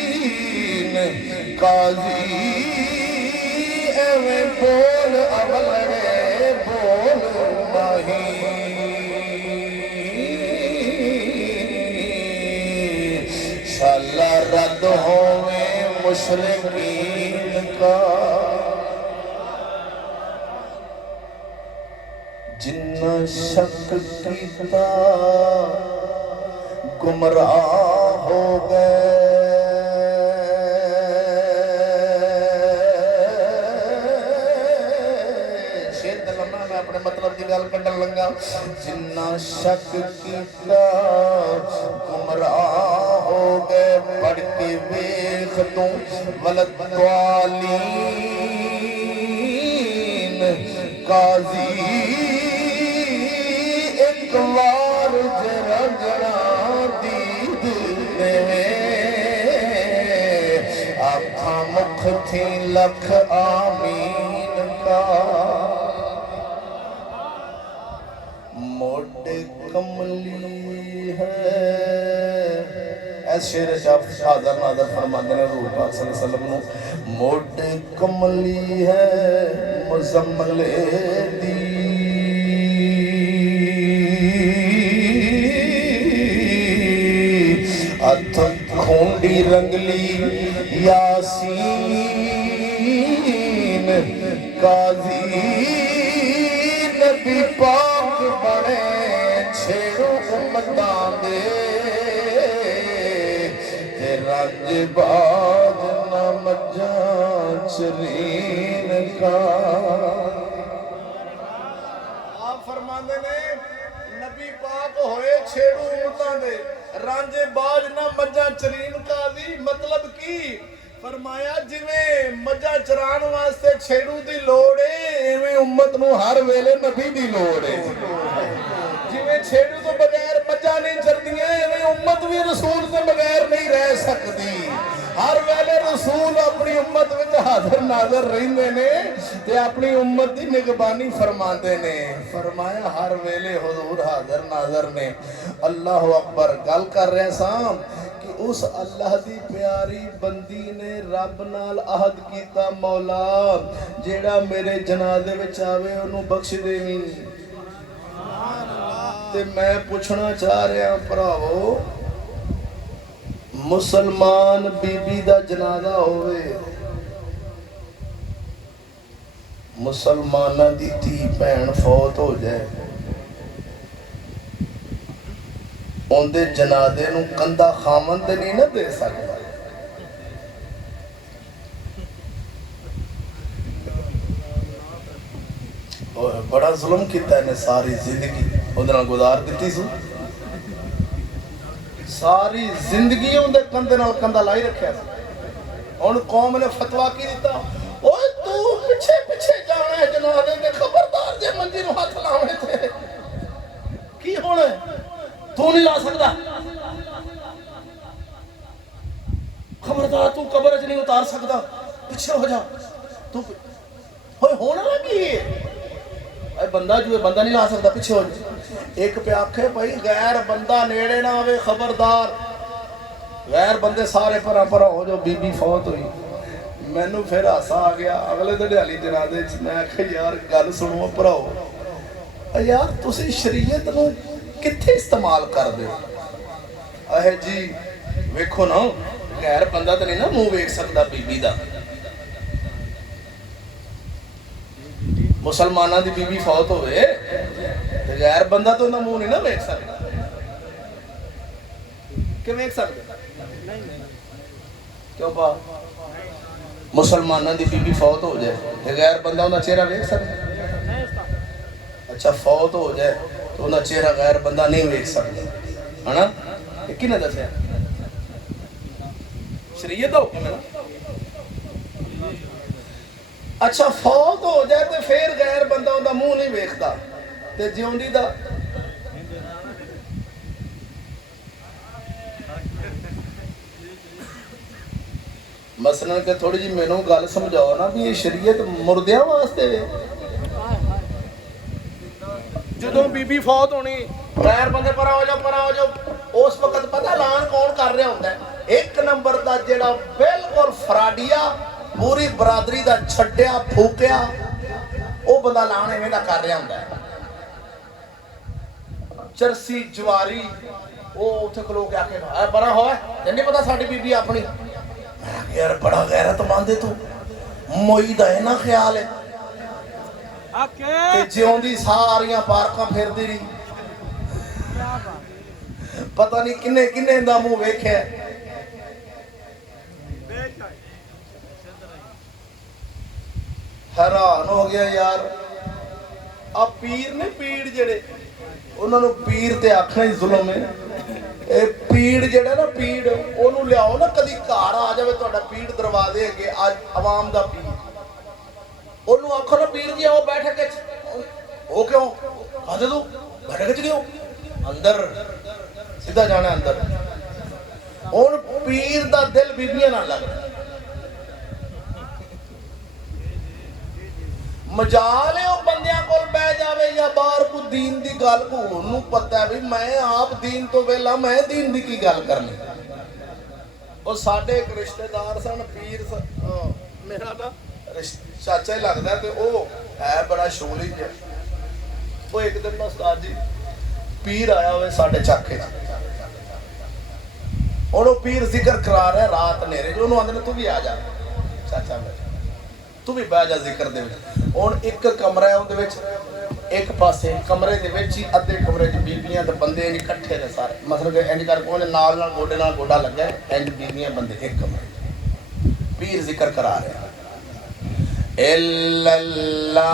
کاذبین قاضی ایویں بول اولڑے بول نہیں شالا رد ہوئے مشرقین کا جنہ شک کیتا گمراہ ہو گئے شیر دلمہ میں اپنے مطلب دی گل کڈن لگا جنہ شک کیتا گمراہ ہو گئے پڑھ کے ویکھ تو ولدوالین قاضی ایک وار جرا جرا دید میں آنکھاں مکھ تھی لکھ آمین کا موڈ کملی ہے ایس شعر شاپ حاضر ناظر فرماندے نے روح پاک صلی اللہ علیہ وسلم نو موڈ کملی ہے مزمل دی اتھ کھونڈی رنگلی یاسین قاضی نبی پاک بڑے چھیڑو امتان دے رنج باز نہ مجھا چرین کا آپ فرماندے نے نبی پاک ہوئے چھیڑو امتان دے رانجے باج نہ مجھا چرین کا دی مطلب کی فرمایا جویں مجھا چران واسطے چھیڑو دی لوڑے ایویں امت نو ہر ویلے نبی دی لوڑے جویں چھیڑو تو بغیر مجھا نہیں چردی ہیں ایویں امت بھی رسول سے بغیر نہیں رہ سکتی ہر ویلے رسول اپنی امت وچ حاضر ناظر رہندے نے تے اپنی امت دی نگبانی فرماندے نے فرمایا ہر ویلے حضور حاضر ناظر نے اللہ اکبر گل کر رہے ساں کہ اس اللہ دی پیاری بندی نے رب نال عہد کیتا مولا جیڑا میرے جنازے وچ آوے انہوں بخش دیویں تے میں پوچھنا چاہ رہا ہوں بھراو مسلمان بی بی دا جنازہ ہوئے मुसलमाना दी धी भैन फौत हो जाए, उनके जनादे नूं कंधा खामन ते नहीं ना दे सकता। बड़ा जुल्म किया इन्हें, सारी जिंदगी उहदे नाल गुजार दी सी, सारी जिंदगी उनके कंधे नाल कंधा लाई रखा। हुण कौम ने फतवा की दिता, ओए तू पिछे पिछे जाना है जनादे दे, खबरदार जे मंजी नूं हथ लावे ते की हुण तू नहीं ला सकदा, खबरदार तू कब्र च नहीं उतार सकदा, पिछे हो जा तू। होए होना लगी बंदा जो बंदा नहीं ला सकता, पिछे हो जा। एक पे आखे भाई गैर बंदा नेड़े ना आवे, खबरदार गैर बंदे सारे परा परा हो जाओ। बीबी फौत हुई, मैनू फिर हासा आ गया। अगले दिहाड़ी जनादे च मैं आख्या यार गल सुनो भराओ, यार तुसी शरीयत नूं कित्थे इस्तेमाल करदे हो? अहे जी वेखो ना, गैर बंदा तो नहीं ना मुंह वेख सकता बीबी दा। मुसलमाना दी बीबी फौत होवे ते गैर बंदा तो उहदा मुंह नहीं ना वेख सकता। कि वेख सकदा? क्यों पा मुसलमाना दी बीबी फौत हो जाए ते गैर बंदा उहदा चेहरा वेख सकदा? अच्छा फौत हो जाए तो उहदा चेहरा गैर बंदा नहीं वेख सकदा, है ना? ये किहने दस्सिया? शरीयत दा हुक्म है ना। अच्छा फौत हो जाए तो फिर गैर बंदा उनका मुंह नहीं वेखता ते जिउंदी दा मसलन के थोड़ी जी मैनू गल समझाओ ना भी ये शरीयत मुर्दियां वास्ते वे। जदों बीबी फौत होनी गैर बंदे परा हो जाओ परा हो जाओ, उस वक्त पता ऐलान कौन कर रहा होंदा है? एक नंबर का जेड़ा बिल्कुल फराडिया पूरी बरादरी का छड्डिया फूकिया वो बंदा लाण इवें दा कर रहा होंदा है। चरसी जवारी वो उत्थे खलो के आखे परा होए ते नहीं पता साडी बीबी अपनी। यार बड़ा गैरतमंद है तू, मोई दा है ना ख्याल है ते जिउंदी सारियां पार्कां फिरदी रही, पता नहीं किन्ने किन्ने दा मुंह वेख्या। हैरान हो गया यार, आ पीर ने पीड़ जेड़े उन्होंने पीर ते आखना ही जुल्म है। ए पीड़ जेड़ा ना पीड़ ओनू लियाओ ना, कदी घर आ जावे तुहाडा पीड़ दरवाजे अगे आज आवाम दा पीड़, ओनू आखो ना पीर जी आओ बैठक ओ क्यों आदे तू बैठक च क्यों अंदर सीधा जाना अंदर। हुण पीर दा दिल बीबियां नाल लगदा, मजाल है बंदियां कोल बह जावे या बाहर को दीन दी गल को ओनू पता है भी मैं आप दीन तो वेला मैं दीन दी की गल करनी। और साडे एक रिश्तेदार सन पीर मेरा ना चाचा ही लगदा ते ओ है बड़ा शोली जिहा। वो एक दिन ना उस्ताद जी पीर आया हुए साडे चाके हुण पीर जिक्र करा रहा रात नेरे जो उन्होंने आंदे तू भी आ जा चाचा तू भी बह जा जिक्र दे विच। हुण एक कमरा है उहदे विच, एक पासे कमरे दे विच ही अद्धे कमरे च बीबियां ते बंदे इकट्ठे ने सारे, मतलब कि इंज करके उहने नाल गोडा लग्या इंज बीबियां बंदे एक कमरे। पीर जिक्र करा रहा इल्लल्लाहु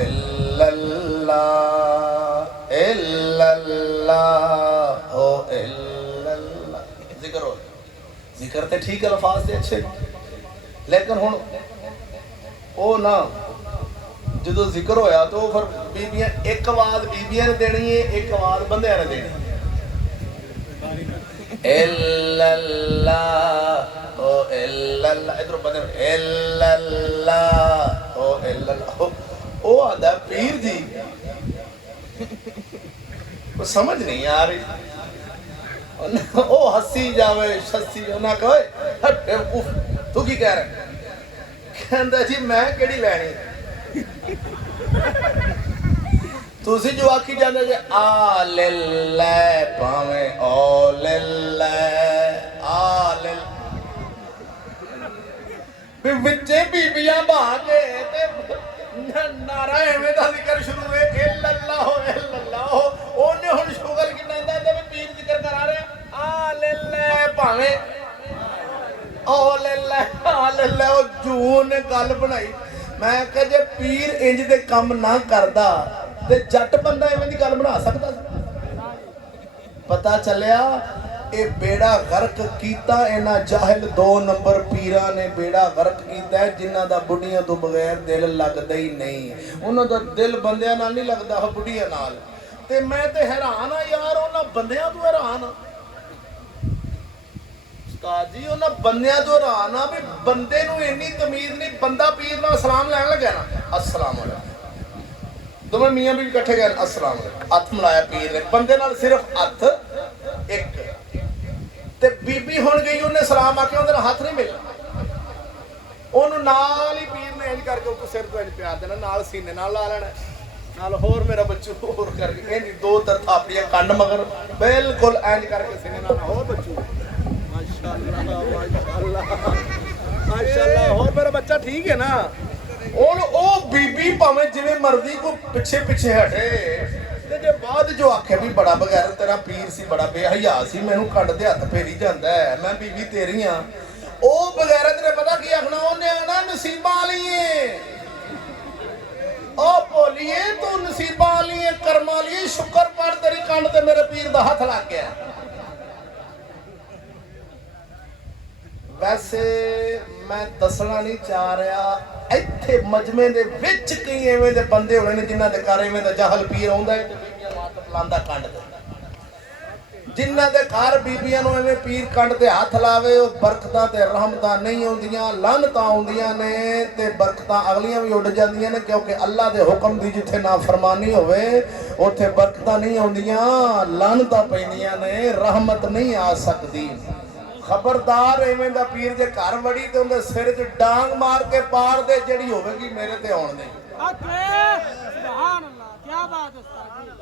इल्लल्लाह इल्लल्लाहु इल्लल्लाह जिक्र हो। जिक्र ते ठीक है, अल्फाज ते अच्छे, लेकिन हुण ओ ना जो जिक्र होया तो फिर बीबियां एक आवाज बीबियां ने देनी है, एक आवाज बंदियां ने देनी। इल्लल्लाह ओ इल्लल्लाह इधर बंदे इल्लल्लाह ओ इल्लल्लाह ओ आदा पीर जी वो समझ नहीं आ रही। ओ हंसी जावे शस्सी ना कहे बेवकूफ तू की कह रहा, कहंदा जी मैं केड़ी लैनी तुसी जो आखी जाने जे आ लिल्ला भावे ओ लिल्ला आ लिल ਵੀ ਵਿੱਚੇ ਬੀਬੀਆਂ ਬਹਾ ਕੇ ਤੇ ਨਾਰਾ ਐਵੇਂ ਦਾ ਜ਼ਿਕਰ ਸ਼ੁਰੂ ਹੋਏ ਇल्लल्लाह ਉਹਨੇ ਹੁਣ ਸ਼ੁਗਲ ਕਿੰਨਾ ਇੰਦਾ ਤੇ ਪੀਰ ਜ਼ਿਕਰ ਕਰਾ ਰਿਹਾ ਆ ਲੈ ਲੈ ਭਾਵੇਂ ਉਹ ਲੈ ਲੈ ਆ ਲੈ ਲੈ ਉਹ ਜੂਨ ਨੇ ਗੱਲ ਬਣਾਈ ਮੈਂ ਕਿਹਾ ਜੇ ਪੀਰ ਇੰਜ ਦੇ ਕੰਮ ਨਾ ਕਰਦਾ ਤੇ ਜੱਟ ਬੰਦਾ ਐਵੇਂ ਦੀ ਗੱਲ ਬਣਾ ਸਕਦਾ ਪਤਾ ਚੱਲਿਆ ਇਹ ਬੇੜਾ ਗਰਕ ਕੀਤਾ ਇਹਨਾਂ ਜਾਹਿਲ 2 ਨੰਬਰ ਪੀਰਾਂ ਨੇ ਬੇੜਾ ਗਰਕ ਕੀਤਾ ਜਿਨ੍ਹਾਂ ਦਾ ਬੁੱਢੀਆਂ ਤੋਂ ਬਗੈਰ ਦਿਲ ਲੱਗਦਾ ਹੀ ਨਹੀਂ ਉਹਨਾਂ ਦਾ ਦਿਲ ਬੰਦਿਆਂ ਨਾਲ ਨਹੀਂ ਲੱਗਦਾ ਬੁੱਢੀਆਂ ਨਾਲ ਤੇ ਮੈਂ ਤੇ ਹੈਰਾਨ ਆ ਯਾਰ ਉਹਨਾਂ ਬੰਦਿਆਂ ਤੋਂ ਹੈਰਾਨ ਆ ਉਸਤਾਦ ਜੀ ਉਹਨਾਂ ਬੰਦਿਆਂ ਤੋਂ ਹੈਰਾਨ ਆ ਵੀ ਬੰਦੇ ਨੂੰ ਇੰਨੀ ਤਮੀਜ਼ ਨਹੀਂ ਬੰਦਾ ਪੀਰ ਨਾਲ ਸਲਾਮ ਲੈਣ ਲੱਗਿਆ ਨਾ अस्सलाम वालेकुम ਦੋਵੇਂ ਮੀਆਂ ਵੀ ਇਕੱਠੇ ਗਏ अस्सलाम वालेकुम ਹੱਥ ਮਿਲਾਇਆ ਪੀਰ ਨੇ ਬੰਦੇ ਨਾਲ ਸਿਰਫ ਹੱਥ ਇੱਕ ਤੇ ਬੀਬੀ ਹੁਣ ਗਈ ਉਹਨੇ ਸਲਾਮ ਆਖਿਆ ਉਹਦੇ ਨਾਲ ਹੱਥ ਨਹੀਂ ਮਿਲਣਾ ਉਹਨੂੰ ਨਾਲ ਹੀ ਪੀਰ ਨੇ ਇੰਜ ਕਰਕੇ ਉਹ ਸਿਰ ਤੋਂ ਇੰਜ ਪਿਆਰ ਦੇਣਾ ਨਾਲ ਸੀਨੇ ਨਾਲ ਲਾ ਲੈਣਾ ਨਾਲ ਹੋਰ ਮੇਰਾ ਬੱਚੂ ਹੋਰ ਕਰਕੇ ਇੰਜ 2 ਥਾਪੜੀਆਂ ਕੰਨ ਮਗਰ ਬਿਲਕੁਲ ਇੰਜ ਕਰਕੇ ਸੀਨੇ ਨਾਲ ਹੋਰ ਬੱਚੂ ਮਾਸ਼ਾਅੱਲਾ ਮਾਸ਼ਾਅੱਲਾ ਮਾਸ਼ਾਅੱਲਾ ਹੋਰ ਮੇਰਾ ਬੱਚਾ ਠੀਕ ਹੈ ਨਾ ਹੁਣ ਉਹ ਬੀਬੀ ਭਾਵੇਂ ਜਿਵੇਂ ਮਰਜ਼ੀ ਕੋ ਪਿੱਛੇ ਪਿੱਛੇ ਹਟੇ ਤੇ ਜੇ ਬਾਅਦ ਜੋ ਆਖੇ ਵੀ ਬੜਾ ਬਗੈਰ ਤੇਰਾ ਪੀਰ ਸੀ ਬੜਾ ਬੇਹਯਾ ਸੀ ਮੈਨੂੰ ਕੰਡ ਦੇ ਹੱਥ ਫੇਰੀ ਜਾਂਦਾ ਮੈਂ ਬੀਬੀ ਤੇਰੀ ਆ ਉਹ ਬਗੈਰਤ ਨੇ ਪਤਾ ਕੀ ਆਖਣਾ ਉਹਨੇ ਆਣਾ ਨਸੀਬਾਂ ਵਾਲੀਏ ਉਹ ਭੋਲੀਏ ਤੂੰ ਨਸੀਬਾਂ ਵਾਲੀਏ ਕਰਮਾਂ ਵਾਲੀਏ ਸ਼ੁਕਰ ਕਰ ਤੇਰੀ ਕੰਡ ਤੇ ਮੇਰੇ ਪੀਰ ਦਾ ਹੱਥ ਲੱਗ ਗਿਆ ਵੈਸੇ ਮੈਂ ਦੱਸਣਾ ਨਹੀਂ ਚਾਹ ਰਿਹਾ ਇੱਥੇ ਮਜਮੇ ਦੇ ਵਿੱਚ ਕਈ ਐਵੇਂ ਦੇ ਬੰਦੇ ਹੋਣੇ ਨੇ ਜਿਨ੍ਹਾਂ ਦੇ ਘਰ ਐਵੇਂ ਦਾ ਜਾਹਲ ਪੀਰ ਆਉਂਦਾ ਹੈ ਤੇ ਬੀਬੀਆਂ ਨੂੰ ਹੱਥ ਲਾਉਂਦਾ ਕੰਡ ਤੇ ਜਿਨ੍ਹਾਂ ਦੇ ਘਰ ਬੀਬੀਆਂ ਨੂੰ ਐਵੇਂ ਪੀਰ ਕੰਡ ਤੇ ਹੱਥ ਲਾਵੇ ਉਹ ਬਰਕਤਾਂ ਤੇ ਰਹਿਮਤਾਂ ਨਹੀਂ ਆਉਂਦੀਆਂ ਲਾਨਤਾਂ ਆਉਂਦੀਆਂ ਨੇ ਤੇ ਬਰਕਤਾਂ ਅਗਲੀਆਂ ਵੀ ਉੱਡ ਜਾਂਦੀਆਂ ਨੇ ਕਿਉਂਕਿ ਅੱਲਾ ਦੇ ਹੁਕਮ ਦੀ ਜਿੱਥੇ ਨਾਫਰਮਾਨੀ ਹੋਵੇ ਉੱਥੇ ਬਰਕਤਾਂ ਨਹੀਂ ਆਉਂਦੀਆਂ ਲਾਨਤਾਂ ਪੈਂਦੀਆਂ ਨੇ ਰਹਿਮਤ ਨਹੀਂ ਆ ਸਕਦੀ खबरदार एवें दा पीर दे घर वड़ी ते उनदे सिर च डांग मार के पार दे जेड़ी होवेगी मेरे ते आउण दे सुभान अल्लाह क्या बात है उस्ताद जी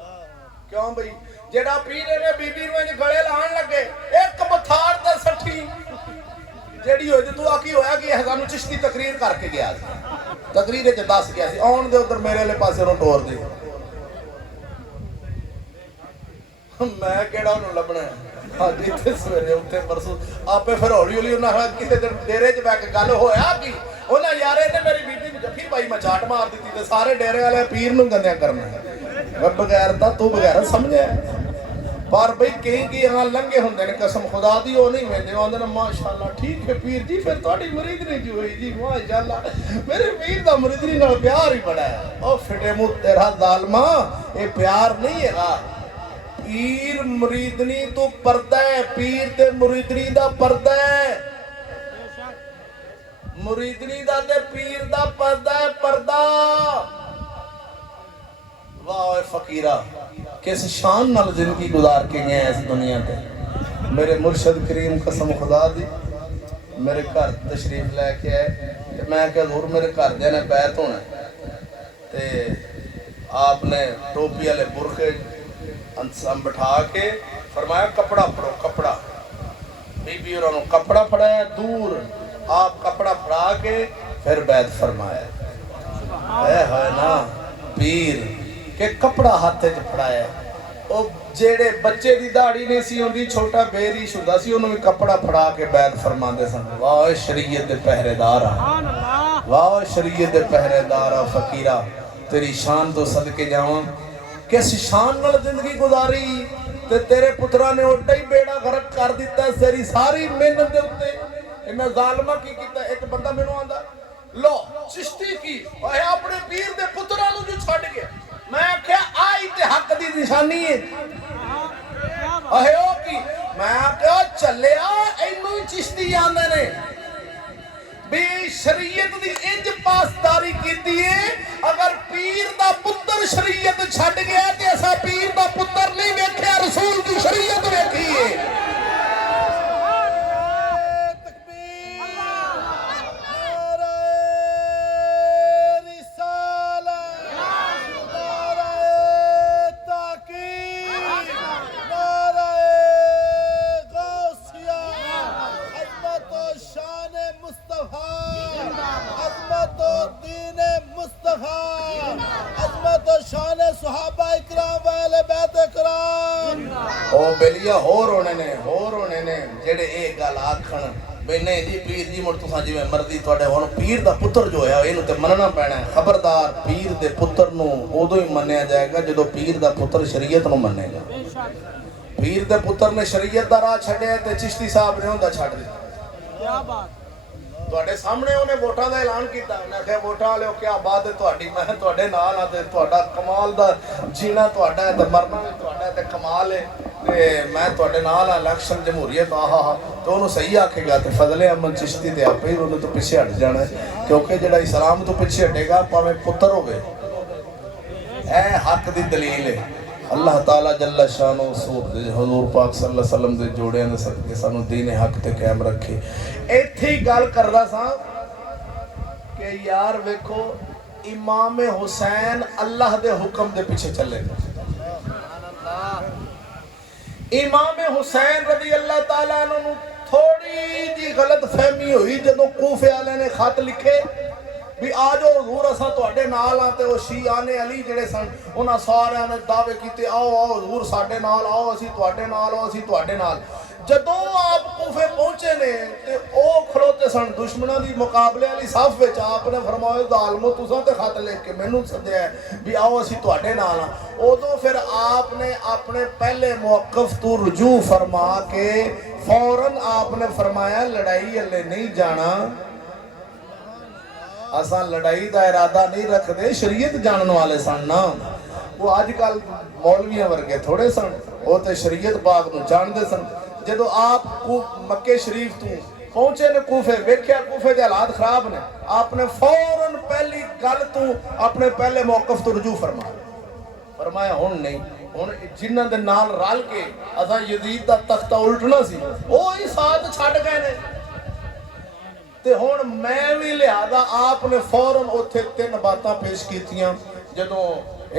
क्यों भाई जेड़ा पीर ने बीबी नु गले लाण लगे एक बथार ते सठी जेड़ी होई ते तू आकी होया कि सानू चिश्ती तकरीर करके गया तकरीर च दस गया सी आउण दे उधर मेरे वाले पासे नु टोर दे मैं केड़ा नु लभना हाँ जी सवेरे उत्थे परसों आपे फिर हौली हौली उन्हें किसी दिन डेरे च बैठ के गल होया कि उन्हें यारे ने मेरी बीबी को जफ्फी पाई मैं चाट मार दी ते सारे डेरे वाले पीर नूं गंदियां करना बगैर दा तू बगैर समझे पर भाई कई की हाँ लंघे होंगे ने कसम खुदा दी वो नहीं मिलते आंदे ने माशाअल्लाह ठीक है पीर जी फिर तुहाडी मुरीदनी जी हुई जी माशाअल्लाह मेरे पीर दा मुरीदनी नाल प्यार ही बड़ा है ओ फिटे मुंह तेरा जालमा ये प्यार नहीं है पीर मुरीदनी तो पर्दा है पीर ते मुरीदनी दा पर्दा है मुरीदनी दा ते पीर दा पर्दा है पर्दा वाह फकीरा किस शान नाल जिंदगी गुजार के गए इस दुनिया पे मेरे मुर्शद करीम कसम खुदा दी मेरे घर तशरीफ लेके आए ते मैं क्या हजूर मेरे घर दे ने बैत होना ते आपने टोपी वाले बुरखे बिठा के फरमाया कपड़ा फड़ो कपड़ा बीबी और कपड़ा फड़ाया दूर आप कपड़ा फड़ा के फिर बैत फरमाया है ना पीर के कपड़ा हाथ च फड़ाया ओ जेड़े बच्चे दी दाढ़ी नहीं सी होंदी छोटा बेरीश हुंदा सी उन्होंने कपड़ा फड़ा के बैत फरमाते सन वाह शरीयत दे पहरेदार वाह शरीयत दे पहरेदार फकीरा तेरी शान तो सदके जावां किस शान नाल जिंदगी गुजारी ते तेरे पुत्रा ने ओडा ही बेड़ा गर्क कर दिता तेरी सारी मेहनत दे उत्ते इन्ना जालमा की कीता एक बंदा मेनू आंदा लो चिश्ती की ओए अपने पीर दे पुत्रा नु जो छड़ गया मैं आख्या आई ते हक दी निशानी है ओए ओ की मैं आख्या चलिया इनू चिश्ती आंदे ने बे शरीयत दी इंज पासदारी कीती है अगर पीर दा पुत्र शरीयत छड़ गया ते असा पीर दा पुत्र नहीं वेख्या रसूल दी शरीयत वेखी है وہ بیلیا ہور ہونے نے جڑے اے گل آکھن بھئی نہیں جی پیر جی مڑ تساں جویں مرضی تواڈے ہن پیر دا پتر جو ہے اینوں تے مننا پینا ہے خبردار پیر دے پتر نو اودوں ہی منیا جائے گا جدوں پیر دا پتر شریعت نو منے گا پیر دے پتر نے شریعت دا راہ چھڈیا تے چشتی صاحب نے اوندا چھڈ دتا کیا بات تواڈے سامنے انہیں ووٹاں دا اعلان کیتا انہیں کہ ووٹاں والےو کیا بات ہے تواڈی میں تواڈے نال ہاں تے تواڈا کمال دا جینا تواڈا ہے تے مرنا وی تواڈا ہے تے کمال ہے تے میں تواڈے نال ہاں الیکشن جمہوریت تے انہوں صحیح آکھے گا تے فضل احمد چشتی تے آپ ہی انہوں تو پیچھے ہٹ جانا ہے کیونکہ جڑا اسلام تو پیچھے ہٹے گا پاویں پتر ہوئے اے حق دی دلیل ہے اللہ تعالیٰ جل شانہ حضور پاک صلی اللہ علیہ وسلم دے جوڑے ہیں صدقے سانو دین حق تے قائم رکھے ایتھے ہی گل کر رہا سا کہ یار ویکھو امام حسین اللہ دے حکم دے پیچھے چلے امام حسین رضی اللہ تعالیٰ عنہ تھوڑی جی غلط فہمی ہوئی جدوں کوفے والے نے خط لکھے بھی آجو حضور اساں تواڈے نال آ تے او شیعان علی جڑے سن انہاں سارے نے دعوے کیتے آؤ حضور ساڈے نال آؤ اسی تواڈے نال آؤ اسی تواڈے نال جدوں آپ کوفے پہنچے نے تے او کھلوتے سن دشمناں دی مقابلے والی صف وچ آپ نے فرمایا ظالمو تساں تے خط لکھ کے مینوں سدیا ہے بھی آؤ اسی تواڈے نال آ اودوں پھر آپ نے اپنے پہلے موقف تو رجوع فرما کے فوراً آپ نے فرمایا لڑائی ہلے نہیں جانا اساں لڑائی دا ارادہ نہیں رکھ دے شریعت جانن والے سن نا وہ آج کل مولویاں ورگے تھوڑے سن وہ تے شریعت پاک نو جان دے سن جدو آپ مکے شریف تو پہنچے نے کوفے ویکھیا کوفے دے حالات خراب نے آپ نے فوراً پہلی گل تو اپنے پہلے موقف تو رجوع فرمایا ہن نہیں ہن جنہاں دے نال رل کے اساں یزید دا تختہ الٹنا سی او ہی ساتھ چھڈ گئے نے تے ہون میں بھی لہذا آپ نے فوراً اتھے 3 باتاں پیش کیتیاں جدوں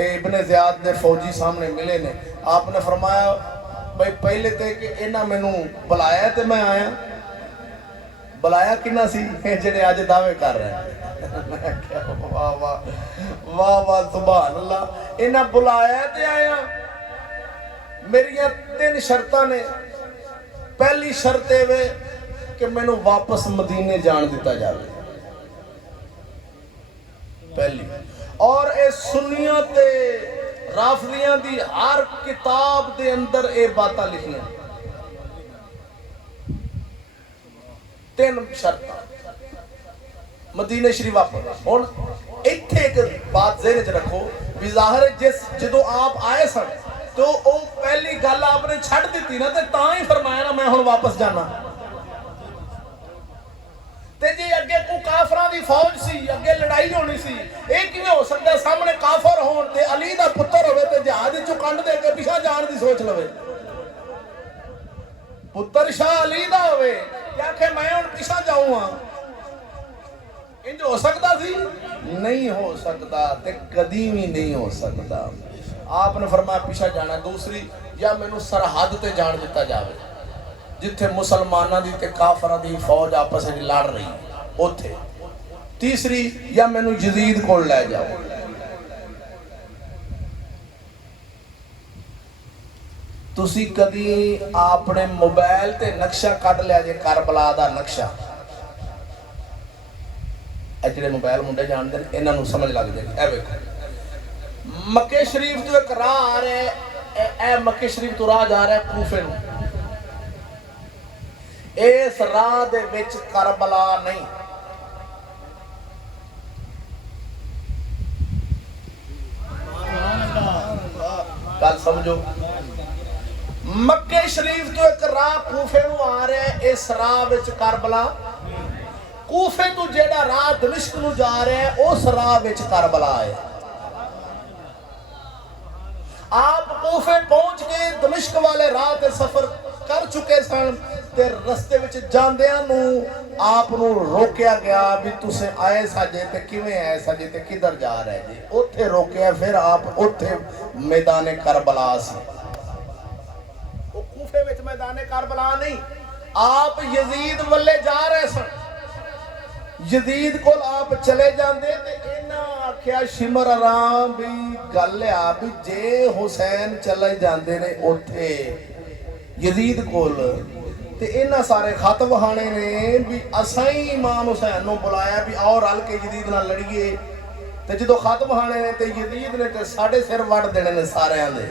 ابن زیاد نے فوجی سامنے ملے نے آپ نے فرمایا بھئی پہلے تے کہ انہاں مینوں بلایا تے میں آیا بلایا کنہ سی جڑے آج دعوے کر رہے ہیں واہ واہ واہ واہ سبحان اللہ انہاں بلایا تے آیا میریاں 3 شرطاں نے پہلی شرط اے کہ میں نو واپس مدینے جان دیتا جاوے پہلی اور اے سنیاں تے رافضیاں دی ہر کتاب دے اندر اے باتاں لکھیاں 3 شرطاں مدینے شریف واپس ہن ایتھے ایک بات ذہن وچ رکھو بھی ظاہر ہے جس جدوں آپ آئے سن تو او پہلی گل آپ نے چھڈ دتی نا تے تاں ہی فرمایا نا میں ہن واپس جانا تے جی اگے کو کافراں دی فوج سی اگے لڑائی ہونی سی اے کیویں ہو سکدا ہے سامنے کافر ہون تے علی دا پتر ہوے تے جہاد وچوں کنڈ دے کے پیچھے جان دی سوچ لوے پتر شاہ علی دا ہوے کیا کہ میں ہن پیچھے جاؤں ہاں انج ہو سکدا سی نہیں ہو سکدا تے کدی بھی نہیں ہو سکدا آپ نے فرمایا پیچھے جانا دوسری یا مینوں سرحد تے جان دتا جاوے جتھے مسلمانہ دی تے کافرہ دی فوج آپس میں لڑ رہی اوتھے تیسری یا مینوں یزید کو لے جاؤ تسی کدی اپنے موبائل تے نقشہ کڈ لیا جے کربلا دا نقشہ اے جڑے موبائل منڈے جان دے انہاں نوں سمجھ لگ جائے اے ویکھو مکے شریف تو ایک راہ آ رہا ہے اے مکے شریف تو راہ جا رہا ہے کوفے نوں اس راہ دے وچ کربلا نہیں گل سمجھو مکے شریف تو ایک راہ کوفے نوں آ رہا ہے اس راہ وچ کربلا کوفے تو جیڑا راہ دمشق نوں جا رہا ہے اس راہ وچ کربلا ہے آپ کوفے پہنچ گئے دمشق والے راہ تے سفر کر چکے سن تے رستے وچ جاندیاں نوں آپ نوں روکیا گیا بھی تسے آئے ساجے تے کیویں آئے ساجے تے کدھر جا رہے جی اوتھے روکیا پھر آپ اوتھے میدان کربلا سی وہ کوفے وچ میدان کربلا نہیں آپ یزید والے جا رہے سن یزید کول آپ چلے جاندے تے انہاں آکھیا شمر آرام بھی گل آ بھی جے حسین چلے جاندے نے اوتھے ਯਜ਼ੀਦ ਕੋਲ ਤੇ ਇਹਨਾਂ ਸਾਰੇ ਖਤ ਵਹਾਣੇ ਨੇ ਵੀ ਅਸਾਂ ਹੀ ਇਮਾਮ ਹੁਸੈਨ ਨੂੰ ਬੁਲਾਇਆ ਵੀ ਆਓ ਰਲ ਕੇ ਯਜ਼ੀਦ ਨਾਲ ਲੜੀਏ। ਤੇ ਜਦੋਂ ਖਤ ਵਹਾਣੇ ਨੇ ਤੇ ਯਜ਼ੀਦ ਨੇ ਤੇ ਸਾਡੇ ਸਿਰ ਵੱਢ ਦੇਣੇ ਨੇ ਸਾਰਿਆਂ ਦੇ।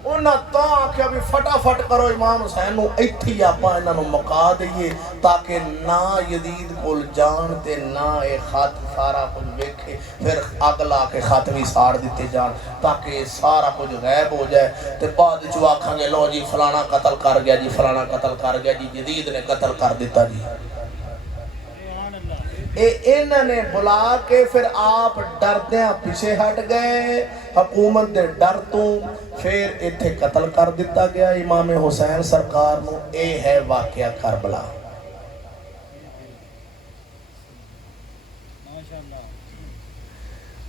ਉਹਨਾਂ ਤਾਂ ਆਖਿਆ ਵੀ ਫਟਾਫਟ ਕਰੋ ਇਮਾਮ ਹੁਸੈਨ ਨੂੰ ਇੱਥੇ ਹੀ ਆਪਾਂ ਇਹਨਾਂ ਨੂੰ ਮੁਕਾ ਦਈਏ ਤਾਂ ਕਿ ਨਾ ਯਜ਼ੀਦ ਕੋਲ ਜਾਣ ਤੇ ਨਾ ਇਹ ਖਤ ਸਾਰਾ ਕੁਝ ਵੇਖੇ, ਫਿਰ ਅੱਗ ਲਾ ਕੇ ਖਤ ਵੀ ਸਾੜ ਦਿੱਤੇ ਜਾਣ ਤਾਂ ਕਿ ਸਾਰਾ ਕੁਝ ਗਾਇਬ ਹੋ ਜਾਏ। ਤੇ ਬਾਅਦ ਵਿੱਚ ਆਖਾਂਗੇ ਲੋ ਜੀ ਫਲਾਣਾ ਕਤਲ ਕਰ ਗਿਆ ਜੀ, ਫਲਾਣਾ ਕਤਲ ਕਰ ਗਿਆ ਜੀ, ਯਜ਼ੀਦ ਨੇ ਕਤਲ ਕਰ ਦਿੱਤਾ ਜੀ। ਇਹਨਾਂ ਨੇ ਬੁਲਾ ਕੇ ਫਿਰ ਆਪ ਡਰਦਿਆਂ ਪਿੱਛੇ ਹਟ ਗਏ ਹਕੂਮਤ ਦੇ ਡਰ ਤੋਂ। ਫਿਰ ਇੱਥੇ ਕਤਲ ਕਰ ਦਿੱਤਾ ਗਿਆ ਇਮਾਮ ਹੁਸੈਨ ਸਰਕਾਰ ਨੂੰ। ਇਹ ਹੈ ਵਾਕਿਆ ਕਰਬਲਾ।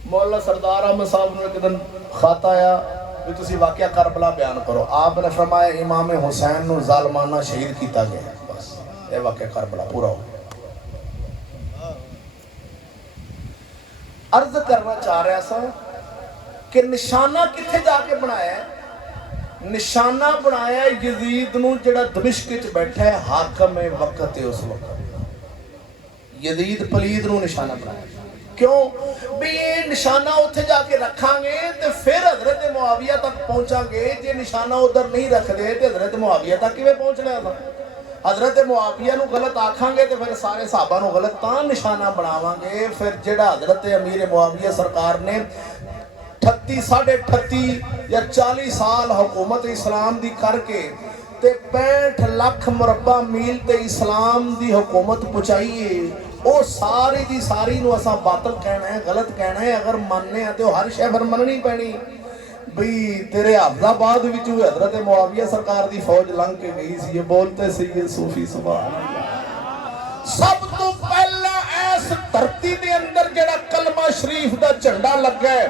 ਮੌਲਾ ਸਰਦਾਰ ਅਹਿਮਦ ਸਾਹਿਬ ਨੂੰ ਇੱਕ ਦਿਨ ਖਤ ਆਇਆ ਵੀ ਤੁਸੀਂ ਵਾਕਿਆ ਕਰਬਲਾ ਬਿਆਨ ਕਰੋ। ਆਪ ਨੇ ਫਰਮਾਇਆ ਇਮਾਮ ਹੁਸੈਨ ਨੂੰ ਜ਼ਾਲਮਾਨਾ ਸ਼ਹੀਦ ਕੀਤਾ ਗਿਆ। ਬਸ ਇਹ ਵਾਕਿਆ ਕਰਬਲਾ ਪੂਰਾ ਹੋ ਗਿਆ। अर्ज करना चाह रहा सा कि निशाना किथे जाके बनाया? निशाना बनाया यजीद नूं जिहड़ा दमिश्क विच बैठा है, हाकम है वक्त है उस वक्त। यजीद पलीद नूं निशाना बनाया क्यों भी ये निशाना उत्थे जाके रखांगे तो फिर हजरत मुआविया तक पहुंचांगे। जे निशाना उधर नहीं रखते तो हजरत मुआविया तक किवें पहुंचना है? हजरत मुआविया नूं गलत आखांगे तो फिर सारे साहबा नूं गलत तां निशाना बनावांगे। फिर जिहड़ा हजरत अमीर मुआविया सरकार ने 38 साढ़े 38 या 40 साल हुकूमत इस्लाम दी करके ते 65 लाख मुरब्बा मील ते इस्लाम दी हुकूमत पहुंचाई है, वो सारी दी सारी नूं असां बातल कहना है, गलत कहना है। अगर मानने हैं तो हर शय फिर मननी पैनी बई तेरे हाफजाबाद विच हजरत मुआविया सरकार दी फौज लंघ के गई सी। ये बोलते सी ये सूफी सुभान अल्लाह। सब तो पहला इस धरती दे अंदर जेड़ा कलमा शरीफ दा झंडा लगा है,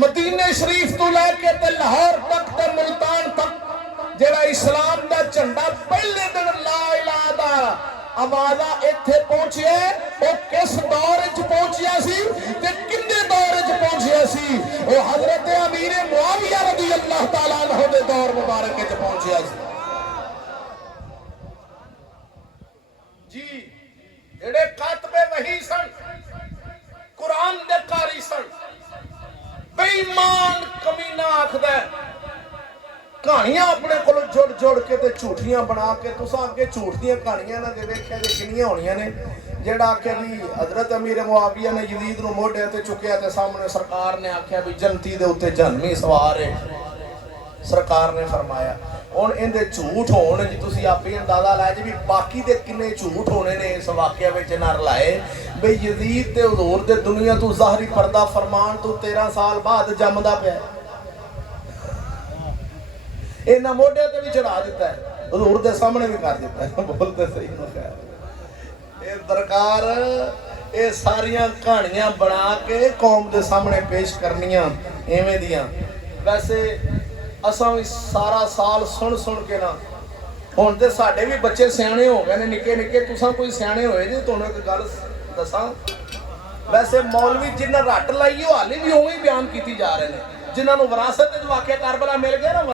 मदीने शरीफ तो लैके ते लाहौर तक ते मुल्तान तक जेड़ा इस्लाम दा झंडा पहले दिन ला इलाहा दा आवाज़ा इत्थे पहुंचे, वो किस दौर च पहुंचिया सी ते किन्ने दौर च पहुंचिया सी? वो हजरत अमीर मुआविया रज़ी अल्लाह तआला अन्हु दे दौर मुबारक च पहुंचिया सी जी। जेड़े कातबे वही सन, कुरान दे कारी सन, बेईमान कमीना आखदा कहानियां अपने को जुड़ जुड़ के ते झूठियां बना के तुसां अगे झूठ दियां कहानियां ना दे वेख्या जे किन्नियां होणियां ने। जेड़ा आख्या भी हजरत अमीर मुआविया ने यजीद नूं मोढे ते चुकिया ते सामने सरकार ने आख्या भी जनती दे उत्ते जहन्नमी सवार है। सरकार ने फरमाया हुण इहदे झूठ होण जी तुसीं आपे अंदाजा ला जी भी बाकी दे किन्ने झूठ होने ने इस वाकिया विच ना रलाए। बई यजीद ते हुजूर दे दुनिया तो ज़ाहरी पर्दा फरमान तो 13 साल बाद जमदा पिया। इन्हां मोढियां ते भी चढ़ा दिता है, हुजूर दे सामने भी कर दिता है। बोलते सही हो खैर ये दरकार ये सारियां कहानियां बना के कौम दे सामने पेश करनियां एवें दियां। वैसे असां भी सारा साल सुन सुन के ना हुण ते साडे भी बच्चे सियाणे हो गए ने, निक्के निक्के। तुसां कोई सियाणे होए जे तुहानूं एक गल दसां, वैसे मौलवी जिन्हां रट लाई हाले भी उवें ही बयान कीती जा रहे हैं। जिन्हां नूं विरासत विच वाकिया करबला मिल गया ना,